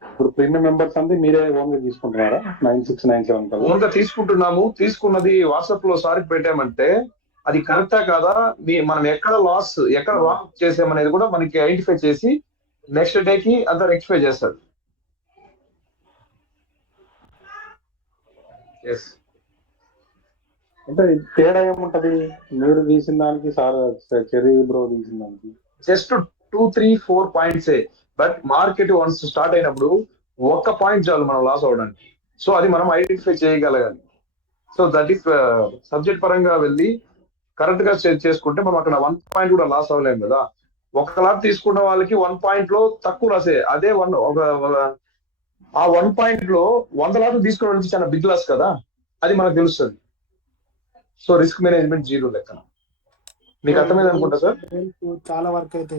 ఇప్పుడు ప్రీమియం మెంబర్స్ అంతా మీరే ఓన్ గా తీసుకుంటున్నారా? 9697 ఓన్ గా తీసుకుంటున్నాము. తీసుకున్నది వాట్సాప్ లో సార్కి పెట్టామంటే అది కరెక్టా కాదా, మనం ఎక్కడ రాంగ్ చేసామనేది కూడా మనకి ఐడెంటిఫై చేసి నెక్స్ట్ డే కి అంతా రెక్టిఫై చేస్తారు. అంటే తేడా ఏముంటది మీరు తీసిన దానికి, సార్ చెర్రీ బ్రో తీసిన దానికి? Just 2-3-4 points. But market once start అయినప్పుడు ఒక్క పాయింట్ చాలు మనం లాస్ అవడానికి. సో అది మనం ఐడెంటిఫై చేయగలగాలి. సో దట్ ఈస్ సబ్జెక్ట్ పరంగా వెళ్ళి కరెక్ట్ గా చేసుకుంటే మనం అక్కడ 1 పాయింట్ కూడా లాస్ అవ్వలేము కదా. ఒక లాట్ తీసుకున్న వాళ్ళకి 1 పాయింట్ లో తక్కువ లాసే. అదే ఆ 1 పాయింట్ లో 100 లాట్లు తీసుకోవడం నుంచి చాలా బిగ్ లాస్ కదా, అది మనకు తెలుస్తుంది. సో రిస్క్ మేనేజ్మెంట్ 0 లెక్కన. మీకు అర్థమైంది అనుకుంటా సార్. చాలా వర్క్ అయితే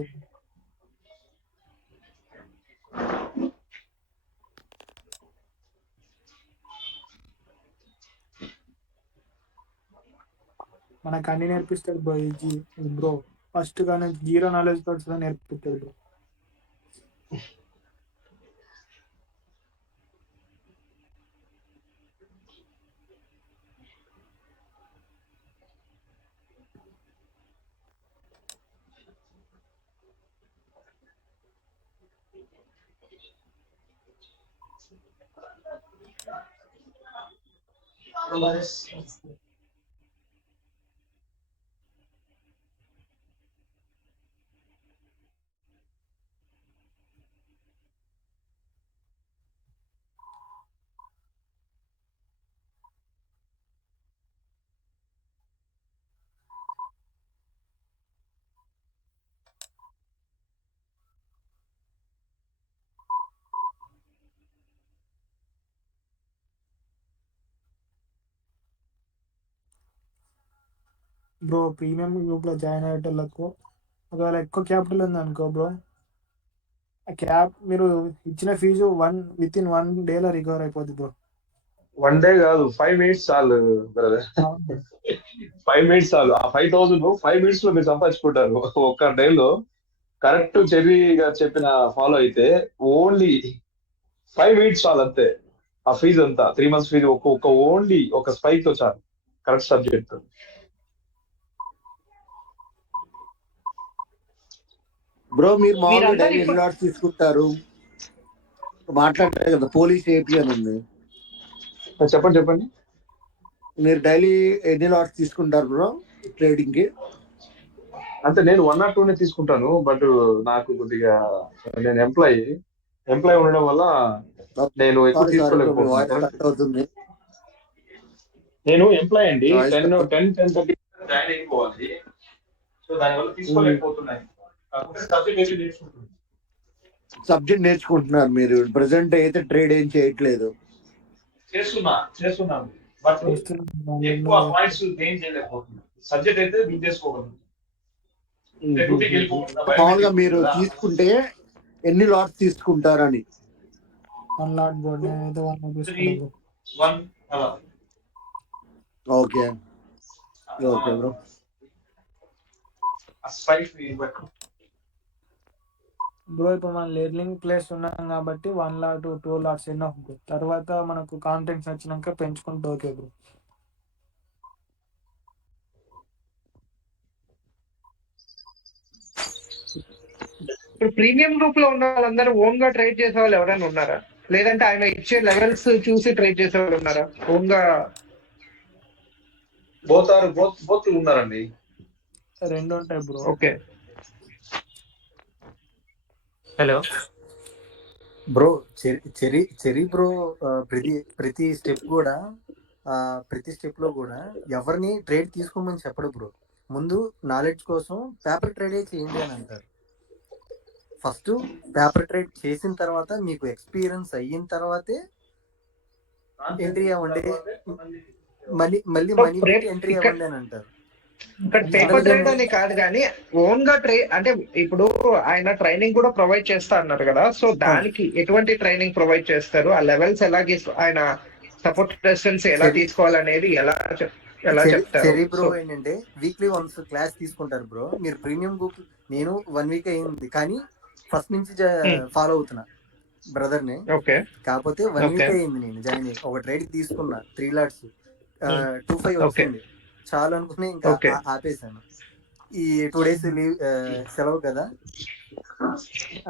మనకు అన్ని నేర్పిస్తాడు బ్రో. ఫస్ట్ గానే 0 నాలెడ్జ్ తోటి నేర్పిస్తాడు బ్రో. బ్రో ప్రీమియం గ్రూప్ లో జాయిన్ అయ్యేటోళ్ళకు ఒకవేళ ఎక్కువ క్యాపిటల్ ఉంది అనుకో బ్రో, ఆ క్యాప్ మీరు ఇచ్చిన ఫీజు విత్ ఇన్ 1 డేలో రికవర్ అయిపోద్ది బ్రో. 1 డే కాదు, 5 మినిట్స్ చాలు బ్రదర్. అవును బ్రో. 5 మినిట్స్ చాలు. ఆ 5,000 5 మినిట్స్ లో మీరు సంపాదించుకుంటారు ఒక్క డేలో. కరెక్ట్ చెర్రీ గారు చెప్పిన ఫాలో అయితే ఓన్లీ 5 మినిట్స్ చాలు అంతే. ఆ ఫీజు అంతా 3 months ఫీజు ఒక్క ఓన్లీ ఒక స్పైక్ తో చాలు, కరెక్ట్ సబ్జెక్ట్. బ్రో మీరు మామూలుగా మీరందరు డైలీ ఎన్ని ఇప్పుడు లాట్స్ తీసుకుంటారు? మాట్లాడతారు కదా, పోలీస్ ఏపీ అని ఉంది. చెప్పండి. మీరు డైలీ ఎన్ని లాట్స్ తీసుకుంటారు బ్రో ట్రేడింగ్ కి? అంటే నేను 1 or 2 తీసుకుంటాను. బట్ నాకు కొద్దిగా నేను ఎంప్లాయ్ ఉండడం వల్ల నేను ఎక్కువ సారీ సారీ బ్రో, మీ వాయిస్ తీసుకోలేకపోతున్నాను. కట్ అవుతుంది. నేను ఎంప్లాయ్ అండి, వాయిస్ 10:30 జాయిన్ అయిపోవాలి. సో దానివల్ల తీసుకోలేకపోతున్నాను. సబ్జెక్ట్ నేర్చుకుంటున్నారు మీరు. ప్రెసెంట్ అయితే ట్రేడ్ ఏం చేయట్లేదు. చేస్తున్నాను బట్ ఎక్కువ పాయింట్స్ గెయిన్ చేయలేకపోతున్నాను. సబ్జెక్ట్ అయితే బిల్ చేసుకోగలను. మామూలుగా మీరు తీసుకుంటే ఎన్ని లాట్స్ తీసుకుంటారని? 1 లాట్ బ్రో, నేనైతే 1 లాట్ తీసుకుంటా bro. Okay okay bro. Bro ఇప్పుడు మనం లెర్నింగ్ ప్లేస్ ఉన్నాం కాబట్టి 1 లాట్ 2 లాట్స్ ఎన్నో బ్రో. తర్వాత మనకు కాంటెంట్స్ వచ్చినాక పెంచుకుంటూ ఓకే బ్రో. ఇప్పుడు ప్రీమియం గ్రూప్ లో ఉన్న వాళ్ళందరూ ఓన్ గా ట్రేడ్ చేసే వాళ్ళు ఎవరైనా ఉన్నారా? లేదంటే ఆయన ఇచ్చే లెవెల్స్ చూసి ట్రేడ్ చేసే వాళ్ళు ఉన్నారా? ఓన్ గా బోత్ ఉన్నారండి. 2 ఉంటాయి bro. Okay. Hello bro cherry bro, ప్రతి స్టెప్ కూడా ప్రతి స్టెప్ లో కూడా ఎవరిని ట్రేడ్ తీసుకోమని చెప్పడు బ్రో. ముందు నాలెడ్జ్ కోసం పేపర్ ట్రేడే చేయండి అని అంటారు. ఫస్ట్ పేపర్ ట్రేడ్ చేసిన తర్వాత మీకు ఎక్స్పీరియన్స్ అయిన తర్వాతే ఎంట్రీ అవ్వండి, మళ్ళీ మనీ పెట్టి ఎంట్రీ అవ్వండి అని అంటారు. ఇక్కడ పేపర్ ట్రేడ్ అని కాదు కానీ ఓన్ గా అంటే ఇప్పుడు ఆయన ట్రైనింగ్ కూడా ప్రొవైడ్ చేస్తా అన్నారు కదా, సో దానికి ఎటువంటి ట్రైనింగ్ ప్రొవైడ్ చేస్తారు? ఆ లెవెల్స్ ఎలా ఆయన సపోర్ట్ రెసిస్టెన్స్ ఎలా తీసుకోవాలనేది ఎలా చెప్తారు? చెరీ బ్రో ఏంటంటే వీక్లీ వన్స్ క్లాస్ తీసుకుంటారు బ్రో. మీరు ప్రీమియం గ్రూప్, నేను 1 week అయింది కానీ ఫస్ట్ నుంచి ఫాలో అవుతున్నా బ్రదర్ ని. కాకపోతే 1 week అయింది నేను జాయిన్ అయ్యి. ఒక ట్రేడ్ తీసుకున్నా 3 లాట్స్ 2.5 వచ్చింది చాలు అనుకుని ఇంకా ఆపేసాను. ఈ 2 days లీవ్ సెలవు కదా.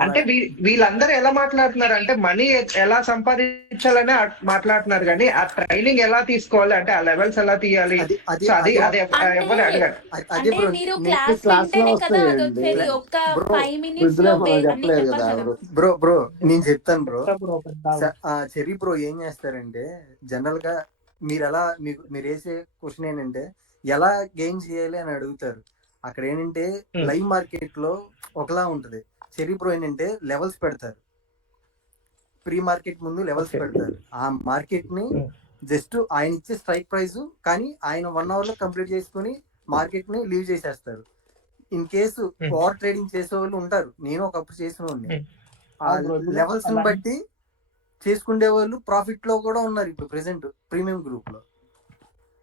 అంటే వీళ్ళందరూ ఎలా మాట్లాడుతున్నారు అంటే మనీ ఎలా సంపాదించాలని మాట్లాడుతున్నారు కానీ ఆ ట్రైనింగ్ ఎలా తీసుకోవాలి అంటే ఆ లెవెల్స్ ఎలా తీయాలి అది ఎవరు అడగారు. అంటే మీరు క్లాస్ వింటేనే కదా అది వచ్చేది. ఒక్క 5 minutes లో అన్ని చెప్పాలి కదా. బ్రో నేను చెప్తాను బ్రో. చెరీ బ్రో ఏం చేస్తారంటే జనరల్ గా మీరు వేసే క్వశ్చన్ ఏంటంటే ఎలా గెయిన్ చేయాలి అని అడుగుతారు. అక్కడ ఏంటంటే లైవ్ మార్కెట్ లో ఒకలా ఉంటది. చెరీ బ్రో ఏంటంటే లెవెల్స్ పెడతారు. ప్రీ మార్కెట్ ముందు లెవెల్స్ పెడతారు. ఆ మార్కెట్ ని జస్ట్ ఆయన ఇచ్చే స్ట్రైక్ ప్రైస్ కానీ ఆయన 1 hour లో కంప్లీట్ చేసుకుని మార్కెట్ ని లీవ్ చేసేస్తారు. ఇన్ కేసు ఓవర్ ట్రేడింగ్ చేసే వాళ్ళు ఉంటారు, నేను ఒకప్పుడు చేసిన వాడిని. ఆ లెవెల్స్ ని బట్టి చేసుకునే వాళ్ళు ప్రాఫిట్ లో కూడా ఉన్నారు ఇప్పుడు ప్రెసెంట్ ప్రీమియం గ్రూప్ లో.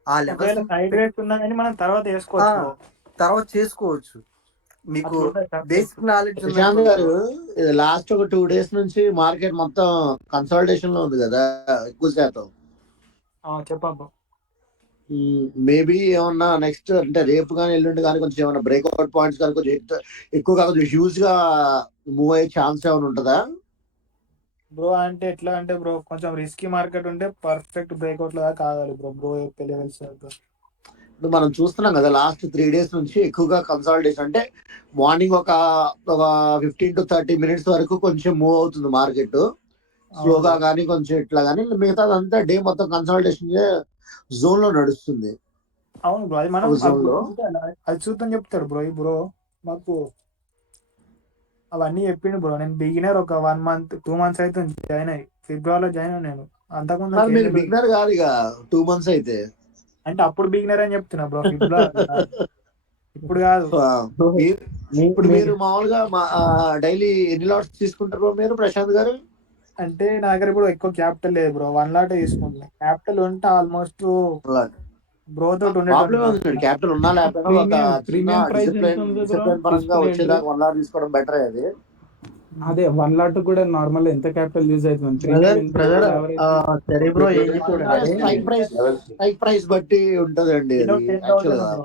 ఆ లెవెల్స్ మనం తర్వాత చేసుకోవచ్చు. మీకు బేసిక్ నాలెడ్జ్ ప్రశాంత్ గారు, లాస్ట్ ఒక 2 days నుంచి మార్కెట్ మొత్తం కన్సల్టేషన్ లో ఉంది కదా ఎక్కువ శాతం. చెప్పబ్బా. మేబీ ఏమన్నా నెక్స్ట్ అంటే రేపు కానీ ఎల్లుండి కానీ కొంచెం ఏమన్నా బ్రేక్అవుట్ పాయింట్స్ కానీ కొంచెం ఎక్కువగా కొంచెం హ్యూజ్ గా మూవ్ అయ్యే ఛాన్స్ ఏమైనా ఉంటుందా బ్రో? అంటే ఎట్లా అంటే బ్రో కొంచెం రిస్కీ మార్కెట్ ఉంటే పర్ఫెక్ట్ బ్రేక్అవుట్ లాగా కావాలి బ్రో లెవెల్స్. మనం చూస్తున్నాం కదా లాస్ట్ 3 days నుంచి ఎక్కువగా కన్సల్టేషన్. అంటే మార్నింగ్ ఒక 15 to 30 minutes వరకు కొంచెం మూవ్ అవుతుంది మార్కెట్ స్లోగా కానీ కొంచెం ఇట్లా కానీ, మిగతాదంతా డే మొత్తం కన్సల్టేషన్ జోన్ లో నడుస్తుంది. అవును బ్రో, అది మనం అది చూద్దాం చెప్తారు బ్రో మాకు అవన్నీ చెప్పిండు బ్రో. నేను బిగినర్ ఒక 1 month 2 months అయితే జాయిన్ అయ్యి ఫిబ్రవరిలో జాయిన్ అయ్యి. నేను అంతకుముందు బిగినర్ కాదు ఇక 2 months అయితే. అంటే అప్పుడు బిగినర్ అని చెప్తున్నా బ్రో. ఫిబ్రవరి ఇప్పుడు కాదు. సో, మీరు ఇప్పుడు మీ- మీరు మామూలుగా డైలీ ఎన్ని లాట్స్ తీసుకుంటారు bro మీరు ప్రశాంత్ గారు? అంటే నా దగ్గర ఇప్పుడు ఎక్కువ క్యాపిటల్ లేదు బ్రో, 1 లాట్ తీసుకుంటున్నా. క్యాపిటల్ ఉంటే ఆల్మోస్ట్ బ్రో తోటి ప్రాబ్లం ఉండేటోని. ఉంది, క్యాపిటల్ ఉన్నా లేకపోయినా ఒక చిన్న ప్రీమియం ప్రైస్ ఎంత ఉంది బ్రో డిసిప్లిన్ పరంగా తీసుకునే వచ్చేదాకా 1 లాట్ తీసుకోవడం బెటర్ అది. అదే 1 లాట్ కూడా నార్మల్ ఎంత క్యాపిటల్ యూజ్ అవుతుంది? Brother premium brother cherry bro ఏం చెప్పాడంటే స్ట్రైక్ ప్రైస్ బట్టి ఉంటదండి కిలో అది 10,000 యాక్చువల్ గా. బ్రో.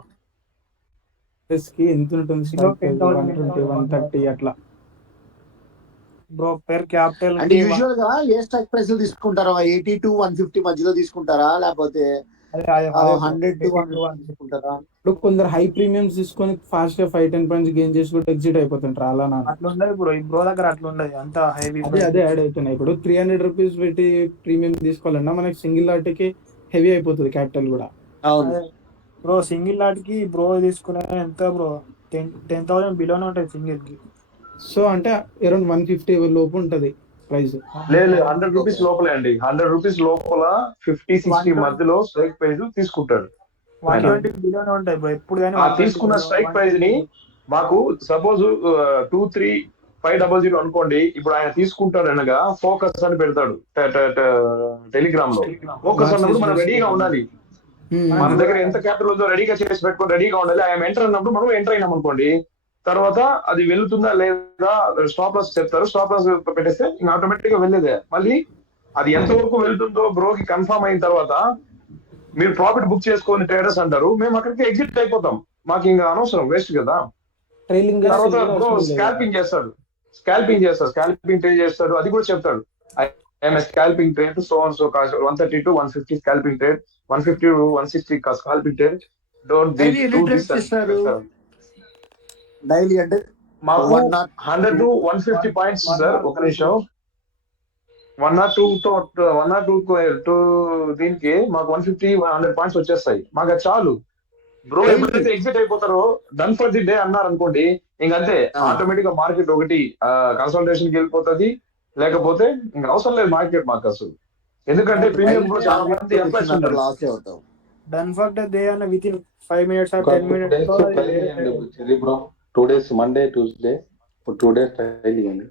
కి ఎంత ఉంటుంది? కిలో స్ట్రైక్ ప్రైస్ 120, 130 అట్లా బ్రో. పెర్ అంటే క్యాపిటల్ యూజువల్ గా ఏ స్ట్రైక్ ప్రైస్ తీసుకుంటారా? 80 to 150 మధ్యలో తీసుకుంటారా, లేకపోతే 100 to 150 తీసుకుంటారా? ఇప్పుడు కొందరు హై ప్రీమియమ్స్ తీసుకొని ఫాస్ట్ గా 5-10 పాయింట్స్ గెయిన్ చేసి కూడా ఎగ్జిట్ అయిపోతుంటారు. అలా అట్లా ఉండదు బ్రో. ఈ బ్రో దగ్గర అట్లా ఉండదు, అంత హెవీ. అదే యాడ్ అవుతున్నాయి. ఇప్పుడు 300 రూపీస్ పెట్టి ప్రీమియం తీసుకోవాలన్నా మనకి సింగిల్ లాట్కి హెవీ అయిపోతుంది క్యాపిటల్ కూడా. అవును బ్రో సింగిల్ లాట్ కి బ్రో తీసుకునే ఎంత బ్రో? 10,000 బిలోనే ఉంటుంది సింగిల్ కి. సో అంటే అరౌండ్ 150 లోపు ఉంటది ప్రైస్. లేదు 100 రూపీస్ లోపలే అండి. 100 రూపీస్ లోపల 50-60 మధ్యలో స్ట్రైక్ ప్రైస్ తీసుకుంటాడు. 120 బిలోనే ఉంటాయి బ్రో ఎప్పుడు కానీ. ఆ తీసుకున్న స్ట్రైక్ ప్రైస్ ని మాకు సపోజ్ 23,500 అనుకోండి. ఇప్పుడు ఆయన తీసుకుంటాడు అనగా ఫోకస్ అని పెడతాడు టెలిగ్రామ్ లో. ఫోకస్ అన్నప్పుడు మనం రెడీగా ఉండాలి. మన దగ్గర ఎంత క్యాపిటల్ ఉందో రెడీగా చేసి పెట్టుకొని రెడీగా ఉండాలి. ఆయన ఎంటర్ అన్నప్పుడు మనం ఎంటర్ అయినాం అనుకోండి, తర్వాత అది వెళ్తుందా లేదా స్టాప్ లాస్ చెప్తారు. స్టాప్ లాస్ పెట్టేస్తే ఇంకా ఆటోమేటిక్ గా వెళ్ళేదే. మళ్ళీ అది ఎంత వరకు వెళ్తుందో బ్రోకి కన్ఫర్మ్ అయిన తర్వాత మీరు ప్రాఫిట్ బుక్ చేసుకొని ట్రేడర్స్ అంటారు, మేము అక్కడికి ఎగ్జిట్ అయిపోతాం. మాకు ఇంకా అనవసరం, వేస్ట్ కదా. తర్వాత బ్రో స్కాల్పింగ్ చేస్తాడు, స్కాల్పింగ్ ట్రేడ్ చేస్తాడు. అది కూడా చెప్తాడు. Scalping trade so 130 to 150 scalping trade, 150 to 160 scalping trade. Don't do this daily అంటే మాకు 100 to 150 పాయింట్స్ సార్. ఒక నిమిషం. 102 దీనికి మాకు 150-100 పాయింట్స్ వచ్చేస్తాయి. మాకు అది చాలు బ్రో. ఎప్పుడైతే ఎగ్జిట్ అయిపోతారో డన్ ఫర్ ది డే అన్నారు అనుకోండి, ఇంకంతే ఆటోమేటిక్ గా మార్కెట్ ఒకటి కన్సల్టేషన్ కి వెళ్ళిపోతుంది. లేకపోతే ఇంకా అవసరం లేదు మార్కెట్ మాకు అసలు. ఎందుకంటే ప్రీమియం లో చాలా మంది ఎంప్లాయ్స్ ఉంటారు. లాస్ అవుతాం. డన్ ఫర్ ద డే అన్న within 5 minutes or 10 minutes. Bro 2 days Monday Tuesday 2 days trial చేయండి.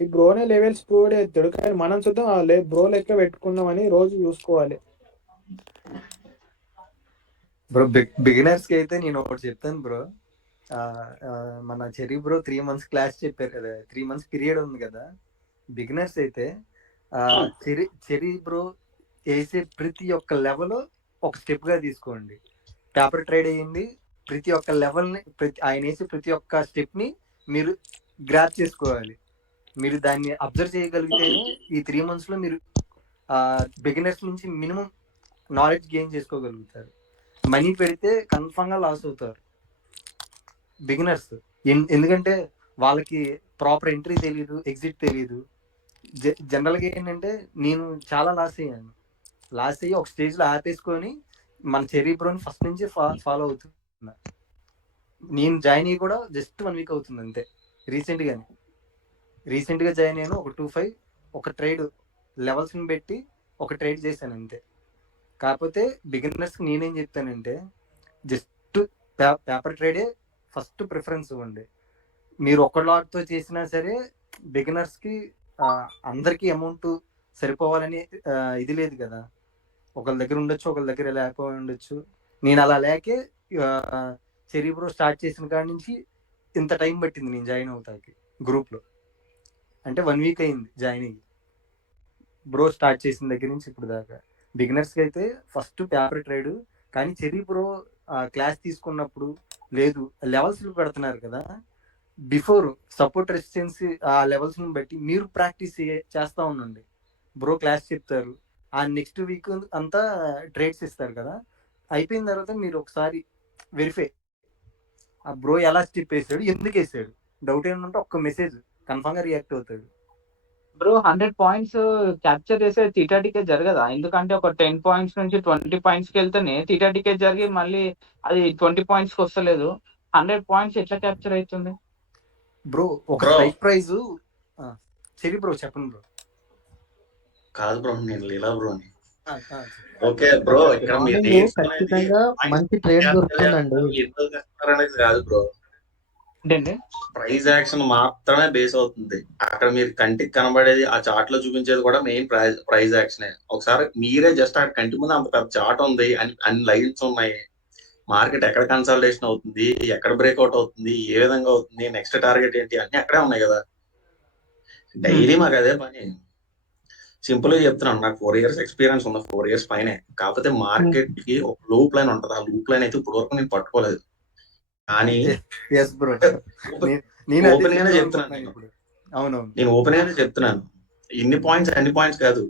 ఈ బ్రోనే లెవెల్స్ ప్రూవ్ చేస్తాడు, కానీ మనం చూద్దాం బ్రో లెక్క పెట్టుకున్నామని రోజు చూసుకోవాలి. బ్రో బిగినర్స్ కి అయితే నేను ఒకటి చెప్తాను బ్రో. మన చెరీ బ్రో 3 months క్లాస్ చెప్పారు కదా, 3 months పీరియడ్ ఉంది కదా. బిగినర్స్ అయితే చెరీ బ్రో వేసే ప్రతి ఒక్క లెవెల్ ఒక స్టెప్ గా తీసుకోండి. పేపర్ ట్రేడ్ అయ్యింది, ప్రతి ఒక్క లెవెల్ ని ఆయన వేసే ప్రతి ఒక్క స్టెప్ ని మీరు గ్రాప్ చేసుకోవాలి. మీరు దాన్ని అబ్జర్వ్ చేయగలిగితేనే ఈ 3 months లో మీరు బిగినర్స్ నుంచి మినిమం నాలెడ్జ్ గెయిన్ చేసుకోగలుగుతారు. మనీ పెడితే కన్ఫర్మ్ గా లాస్ అవుతారు బిగినర్స్. ఎందుకంటే వాళ్ళకి ప్రాపర్ ఎంట్రీ తెలియదు, ఎగ్జిట్ తెలియదు. జనరల్గా ఏంటంటే నేను చాలా లాస్ అయ్యి ఒక స్టేజ్ లో ఆపేసుకొని మన చెరీ బ్రోని ఫస్ట్ నుంచి ఫాలో అవుతున్నా. నేను జాయిన్ అయ్యి కూడా జస్ట్ 1 week అవుతుంది అంతే. రీసెంట్ గా జాయిన్ అయ్యాను. ఒక 2-5 ఒక ట్రేడ్ లెవెల్స్ ని పెట్టి ఒక ట్రేడ్ చేశాను అంతే. కాకపోతే బిగినర్స్ కి నేనేం చెప్తానంటే జస్ట్ పేపర్ ట్రేడే ఫస్ట్ ప్రిఫరెన్స్ ఇవ్వండి. మీరు ఒక లాట్ తో చేసినా సరే బిగినర్స్ కి అందరికి అమౌంట్ సరిపోవాలని ఇది లేదు కదా. ఒకళ్ళ దగ్గర ఉండొచ్చు, ఒకళ్ళ దగ్గర లేకపోయి ఉండొచ్చు. నేను అలా లేకే చెరీ బ్రో స్టార్ట్ చేసిన కాడి నుంచి ఇంత టైం పట్టింది నేను జాయిన్ అవుతాకి గ్రూప్ లో. అంటే 1 week అయింది జాయిన్ అయ్యి బ్రో స్టార్ట్ చేసిన దగ్గర నుంచి ఇప్పుడు దాకా. బిగినర్స్ కి అయితే ఫస్ట్ పేపర్ ట్రేడ్. కానీ చెరీ బ్రో క్లాస్ తీసుకున్నప్పుడు లేదు లెవెల్స్ పెడుతున్నారు కదా, బిఫోర్ సపోర్ట్ రెసిస్టెన్స్ ఆ లెవెల్స్ ని బట్టి మీరు ప్రాక్టీస్ చేస్తా ఉండండి. బ్రో క్లాస్ చెప్తారు, ఆ నెక్స్ట్ వీక్ అంతా ట్రేడ్స్ ఇస్తారు కదా. అయిపోయిన తర్వాత మీరు ఒకసారి వెరిఫై ఆ బ్రో ఎలా స్టెప్ వేసాడు, ఎందుకు వేసాడు, డౌట్ ఏంటంటే ఒక్క మెసేజ్ కన్ఫర్మ్ గా రియాక్ట్ అవుతాడు. బ్రో 100 పాయింట్స్ క్యాప్చర్ చేసే థీటా టికెట్ జరగదా? ఎందుకంటే ఒక 10 పాయింట్స్ నుంచి 20 పాయింట్స్ కి వెళ్తేనే థీటా టికెట్ జరిగి మళ్ళీ అది 20 పాయింట్స్ కి వస్తలేదు. 100 పాయింట్స్ ఎట్లా క్యాప్చర్ అవుతుంది బ్రో? ఒక స్ట్రైక్ ప్రైజ్ చెరీ బ్రో చెప్పండి బ్రో. కాదు బ్రో, నేను లీలా బ్రోని. ఓకే బ్రో, ఇక్కడ మీరు మార్నింగ్ నేర్చుకునేది ఖచ్చితంగా మంచి ట్రేడ్ దొరుకుతుందండి. ఎందుకు చేస్తున్నారనేది కాదు బ్రో, ఏంటండి? ప్రైస్ యాక్షన్ మాత్రమే బేస్ అవుతుంది. అక్కడ మీరు కంటికి కనబడేది ఆ చార్ట్ లో చూపించేది కూడా మెయిన్ ప్రైస్ యాక్షన్. ఒకసారి మీరే జస్ట్ అక్కడ కంటి ముందు అంత పెద్ద చార్ట్ ఉంది, అన్ని లైన్స్ ఉన్నాయి, మార్కెట్ ఎక్కడ కన్సల్టేషన్ అవుతుంది, ఎక్కడ బ్రేక్అవుట్ అవుతుంది, ఏ విధంగా అవుతుంది, నెక్స్ట్ టార్గెట్ ఏంటి, అన్ని అక్కడే ఉన్నాయి కదా. డైలీ మాకు అదే పని. సింపుల్ గా చెప్తున్నాను, నాకు 4 years ఎక్స్పీరియన్స్ ఉంది, 4 years పైనే. కాకపోతే మార్కెట్ కి ఒక లూప్ లైన్ ఉంటుంది, ఆ లూప్ లైన్ అయితే ఇప్పుడు వరకు నేను పట్టుకోలేదు. కానీ బ్రో ఓపెన్ గానే చెప్తున్నాను నేను. అవునవును, నేను ఓపెన్ గానే చెప్తున్నాను, ఇన్ని పాయింట్స్ అన్ని పాయింట్స్ కాదు,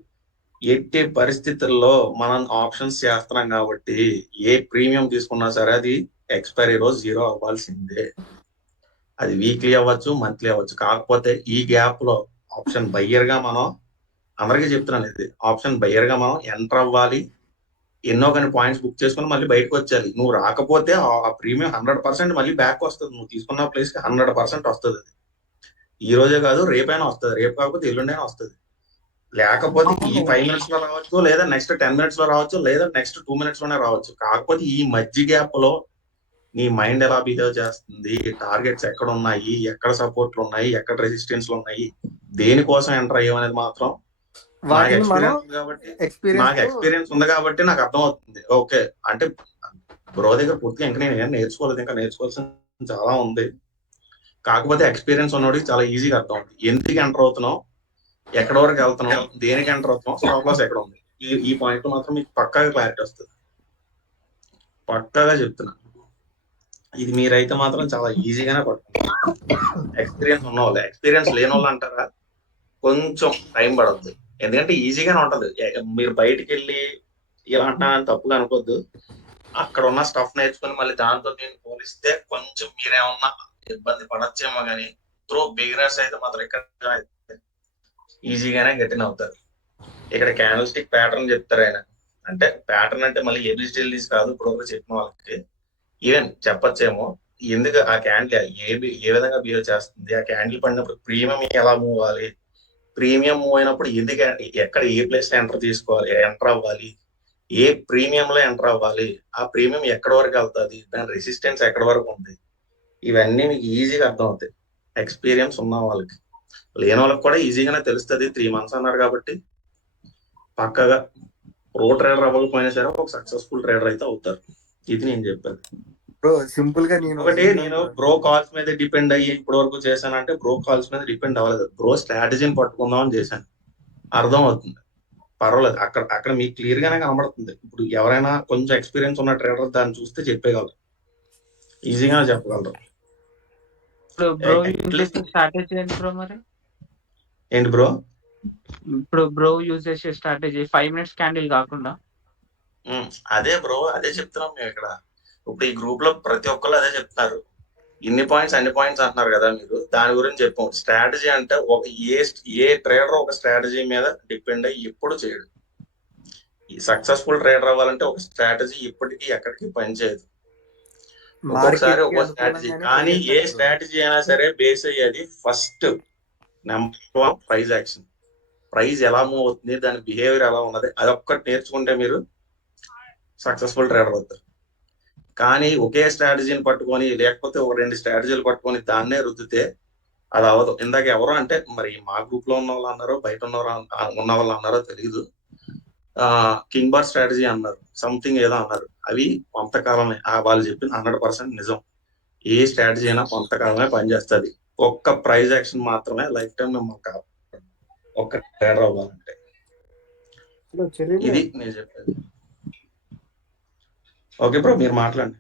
ఎట్టి పరిస్థితుల్లో మనం ఆప్షన్స్ చేస్తున్నాం కాబట్టి ఏ ప్రీమియం తీసుకున్నా సరే అది ఎక్స్పైరీ రోజు 0 అవ్వాల్సిందే. అది వీక్లీ అవ్వచ్చు, మంత్లీ అవ్వచ్చు. కాకపోతే ఈ గ్యాప్ లో ఆప్షన్ బయ్యర్ గా మనం, అందరికీ చెప్తున్నాను, ఇది ఆప్షన్ బయ్యర్ గా మనం ఎంటర్ అవ్వాలి. ఎన్నో కొన్ని పాయింట్స్ బుక్ చేసుకుని మళ్ళీ బయటకు వచ్చాలి. నువ్వు రాకపోతే ఆ ప్రీమియం 100% మళ్ళీ బ్యాక్ వస్తుంది. నువ్వు తీసుకున్న ప్లేస్ కి 100% వస్తుంది. ఈ రోజే కాదు, రేపైనా వస్తుంది, రేపు కాకపోతే ఎల్లుండైనా వస్తుంది. లేకపోతే ఈ 5 minutes లో రావచ్చు, లేదా నెక్స్ట్ 10 minutes లో రావచ్చు, లేదా నెక్స్ట్ 2 minutes లోనే రావచ్చు. కాకపోతే ఈ మధ్య గ్యాప్ లో నీ మైండ్ ఎలా బిహేవ్ చేస్తుంది, టార్గెట్స్ ఎక్కడ ఉన్నాయి, ఎక్కడ సపోర్ట్లు ఉన్నాయి, ఎక్కడ రెసిస్టెన్స్ ఉన్నాయి, దేనికోసం ఎంటర్ అయ్యామనేది మాత్రం నాకు ఎక్స్పీరియన్స్ ఉంది కాబట్టి నాకు అర్థమవుతుంది. ఓకే అంటే బ్రో దగ్గర పూర్తిగా ఇంకా నేను ఏం నేర్చుకోలేదు, ఇంకా నేర్చుకోవాల్సింది చాలా ఉంది. కాకపోతే ఎక్స్పీరియన్స్ ఉన్నోడికి చాలా ఈజీగా అర్థం అవుతుంది, ఎందుకు ఎంటర్ అవుతున్నావు, ఎక్కడ వరకు వెళ్తున్నావు, దేనికి ఎంటర్ అవుతున్నావు, స్టాప్ లాస్ ఎక్కడ ఉంది. ఈ పాయింట్ మాత్రం మీకు పక్కాగా క్లారిటీ వస్తుంది, పక్కాగా చెప్తున్నా. ఇది మీరైతే మాత్రం చాలా ఈజీగానే పట్టుకుంటారు, ఎక్స్పీరియన్స్ ఉన్న వాళ్ళు. ఎక్స్పీరియన్స్ లేని వాళ్ళు అంటారా, కొంచెం టైం పడద్దు, ఎందుకంటే ఈజీగానే ఉంటది. మీరు బయటికి వెళ్ళి ఇలా అంటానని తప్పుగా అనుకోద్దు, అక్కడ ఉన్న స్టఫ్ నేర్చుకుని మళ్ళీ దాంతో నేను పోలిస్తే కొంచెం మీరేమన్నా ఇబ్బంది పడచ్చేమో, కానీ త్రూ బిగినర్స్ అయితే మాత్రం ఇక్కడ ఈజీగానే గట్టిన అవుతారు. ఇక్కడ క్యాండిల్ స్టిక్ ప్యాటర్న్ చెప్తారు ఆయన, అంటే ప్యాటర్న్ అంటే మళ్ళీ ఏబిసిడీస్ కాదు, ఇప్పుడు చెప్పిన వాళ్ళకి ఈవెన్ చెప్పచ్చేమో ఎందుకు ఆ క్యాండిల్ ఏ విధంగా బిహేవ్ చేస్తుంది, ఆ క్యాండిల్ పడినప్పుడు ప్రీమియం ఎలా మూవ్ అవ్వాలి, ప్రీమియం మూవ్ అయినప్పుడు ఎందుకు, ఎక్కడ ఏ ప్లేస్ లో ఎంటర్ అవ్వాలి, ఏ ప్రీమియం లో ఎంటర్ అవ్వాలి, ఆ ప్రీమియం ఎక్కడ వరకు వెళ్తుంది, దాని రెసిస్టెన్స్ ఎక్కడ వరకు ఉంది, ఇవన్నీ మీకు ఈజీగా అర్థం అవుతాయి ఎక్స్పీరియన్స్ ఉన్న వాళ్ళకి. లేని వాళ్ళకి కూడా ఈజీగానే తెలుస్తుంది. 3 months అన్నారు కాబట్టి పక్కగా ప్రో ట్రేడర్ అవ్వకపోయినా సరే ఒక సక్సెస్ఫుల్ ట్రేడర్ అయితే అవుతారు. ఇది నేను చెప్పాను. సింపుల్ గా నేను బ్రో కాల్స్ మీద డిపెండ్ అయ్యి ఇప్పటి వరకు చేశానంటే బ్రో కాల్స్ మీద డిపెండ్ అవ్వలేదు, బ్రో స్ట్రాటజీని పట్టుకుందాం అని చేశాను. అర్థం అవుతుంది, పర్వాలేదు. అక్కడ మీకు క్లియర్ గానే కనబడుతుంది. ఇప్పుడు ఎవరైనా కొంచెం ఎక్స్పీరియన్స్ ఉన్న ట్రేడర్ దాన్ని చూస్తే చెప్పగలరు, ఈజీగానే చెప్పగలరు. స్ట్రాటజీ ఏంటి బ్రో మరి? ఏంటి బ్రో? ఇప్పుడు బ్రో యూజ్ చేసే స్ట్రాటజీ 5 minutes క్యాండిల్ కాకుండా అదే బ్రో, అదే చెప్తున్నాం మేము ఇక్కడ. ఇప్పుడు ఈ గ్రూప్ లో ప్రతి ఒక్కరు అదే చెప్తున్నారు, ఇన్ని పాయింట్స్ అన్ని పాయింట్స్ అంటున్నారు కదా మీరు, దాని గురించి చెప్పాం. స్ట్రాటజీ అంటే ఒక ఏ ట్రేడర్ ఒక స్ట్రాటజీ మీద డిపెండ్ అయ్యి ఎప్పుడు చేయడు. ఈ సక్సెస్ఫుల్ ట్రేడర్ అవ్వాలంటే ఒక స్ట్రాటజీ ఇప్పటికీ ఎక్కడికి పనిచేయదు, ఒక్కొక్కసారి ఒక్కో స్ట్రాటజీ. కానీ ఏ స్ట్రాటజీ అయినా సరే బేస్ అయ్యేది first number 1 price action. Price ఎలా మూవ్ అవుతుంది, దాని బిహేవియర్ ఎలా ఉన్నది, అదొక్కటి నేర్చుకుంటే మీరు సక్సెస్ఫుల్ ట్రేడర్ అవుతారు. కానీ ఒకే స్ట్రాటజీని పట్టుకొని, లేకపోతే ఒక 2 స్ట్రాటజీలు పట్టుకొని దాన్నే రుద్దితే అది అవ్వదు. ఇందాక ఎవరు అంటే మరి మా గ్రూప్ లో ఉన్న వాళ్ళు అన్నారో, బయట ఉన్న వాళ్ళు అన్నారో తెలియదు, కింగ్ బార్ స్ట్రాటజీ అన్నారు, సంథింగ్ ఏదో అన్నారు. అవి కొంతకాలమే, వాళ్ళు చెప్పింది 100% నిజం. ఏ స్ట్రాటజీ అయినా కొంతకాలమే పనిచేస్తుంది. ఒక్క ప్రైజ్ యాక్షన్ మాత్రమే లైఫ్ టైం మిమ్మల్ని కాపాడుతుంది, ఒక్క ట్రేడర్ అవ్వాలంటే. ఇది నేను చెప్పేది. ఓకే బ్రో, మీరు మాట్లాడండి.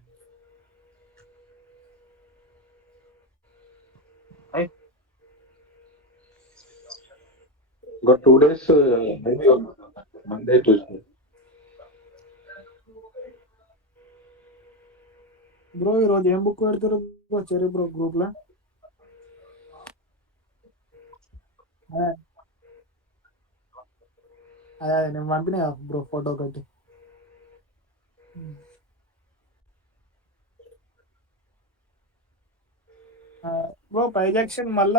ఇంకో 2 days మండే ట్యూస్డే. బ్రో ఈరోజు ఏం బుక్ పెడతారు బ్రో చెరీ బ్రో గ్రూప్ లో? అదే నేను పంపిన బ్రో ఫోటో ఒకటి. బ్రో ప్రైజ్ యాక్షన్ మళ్ళీ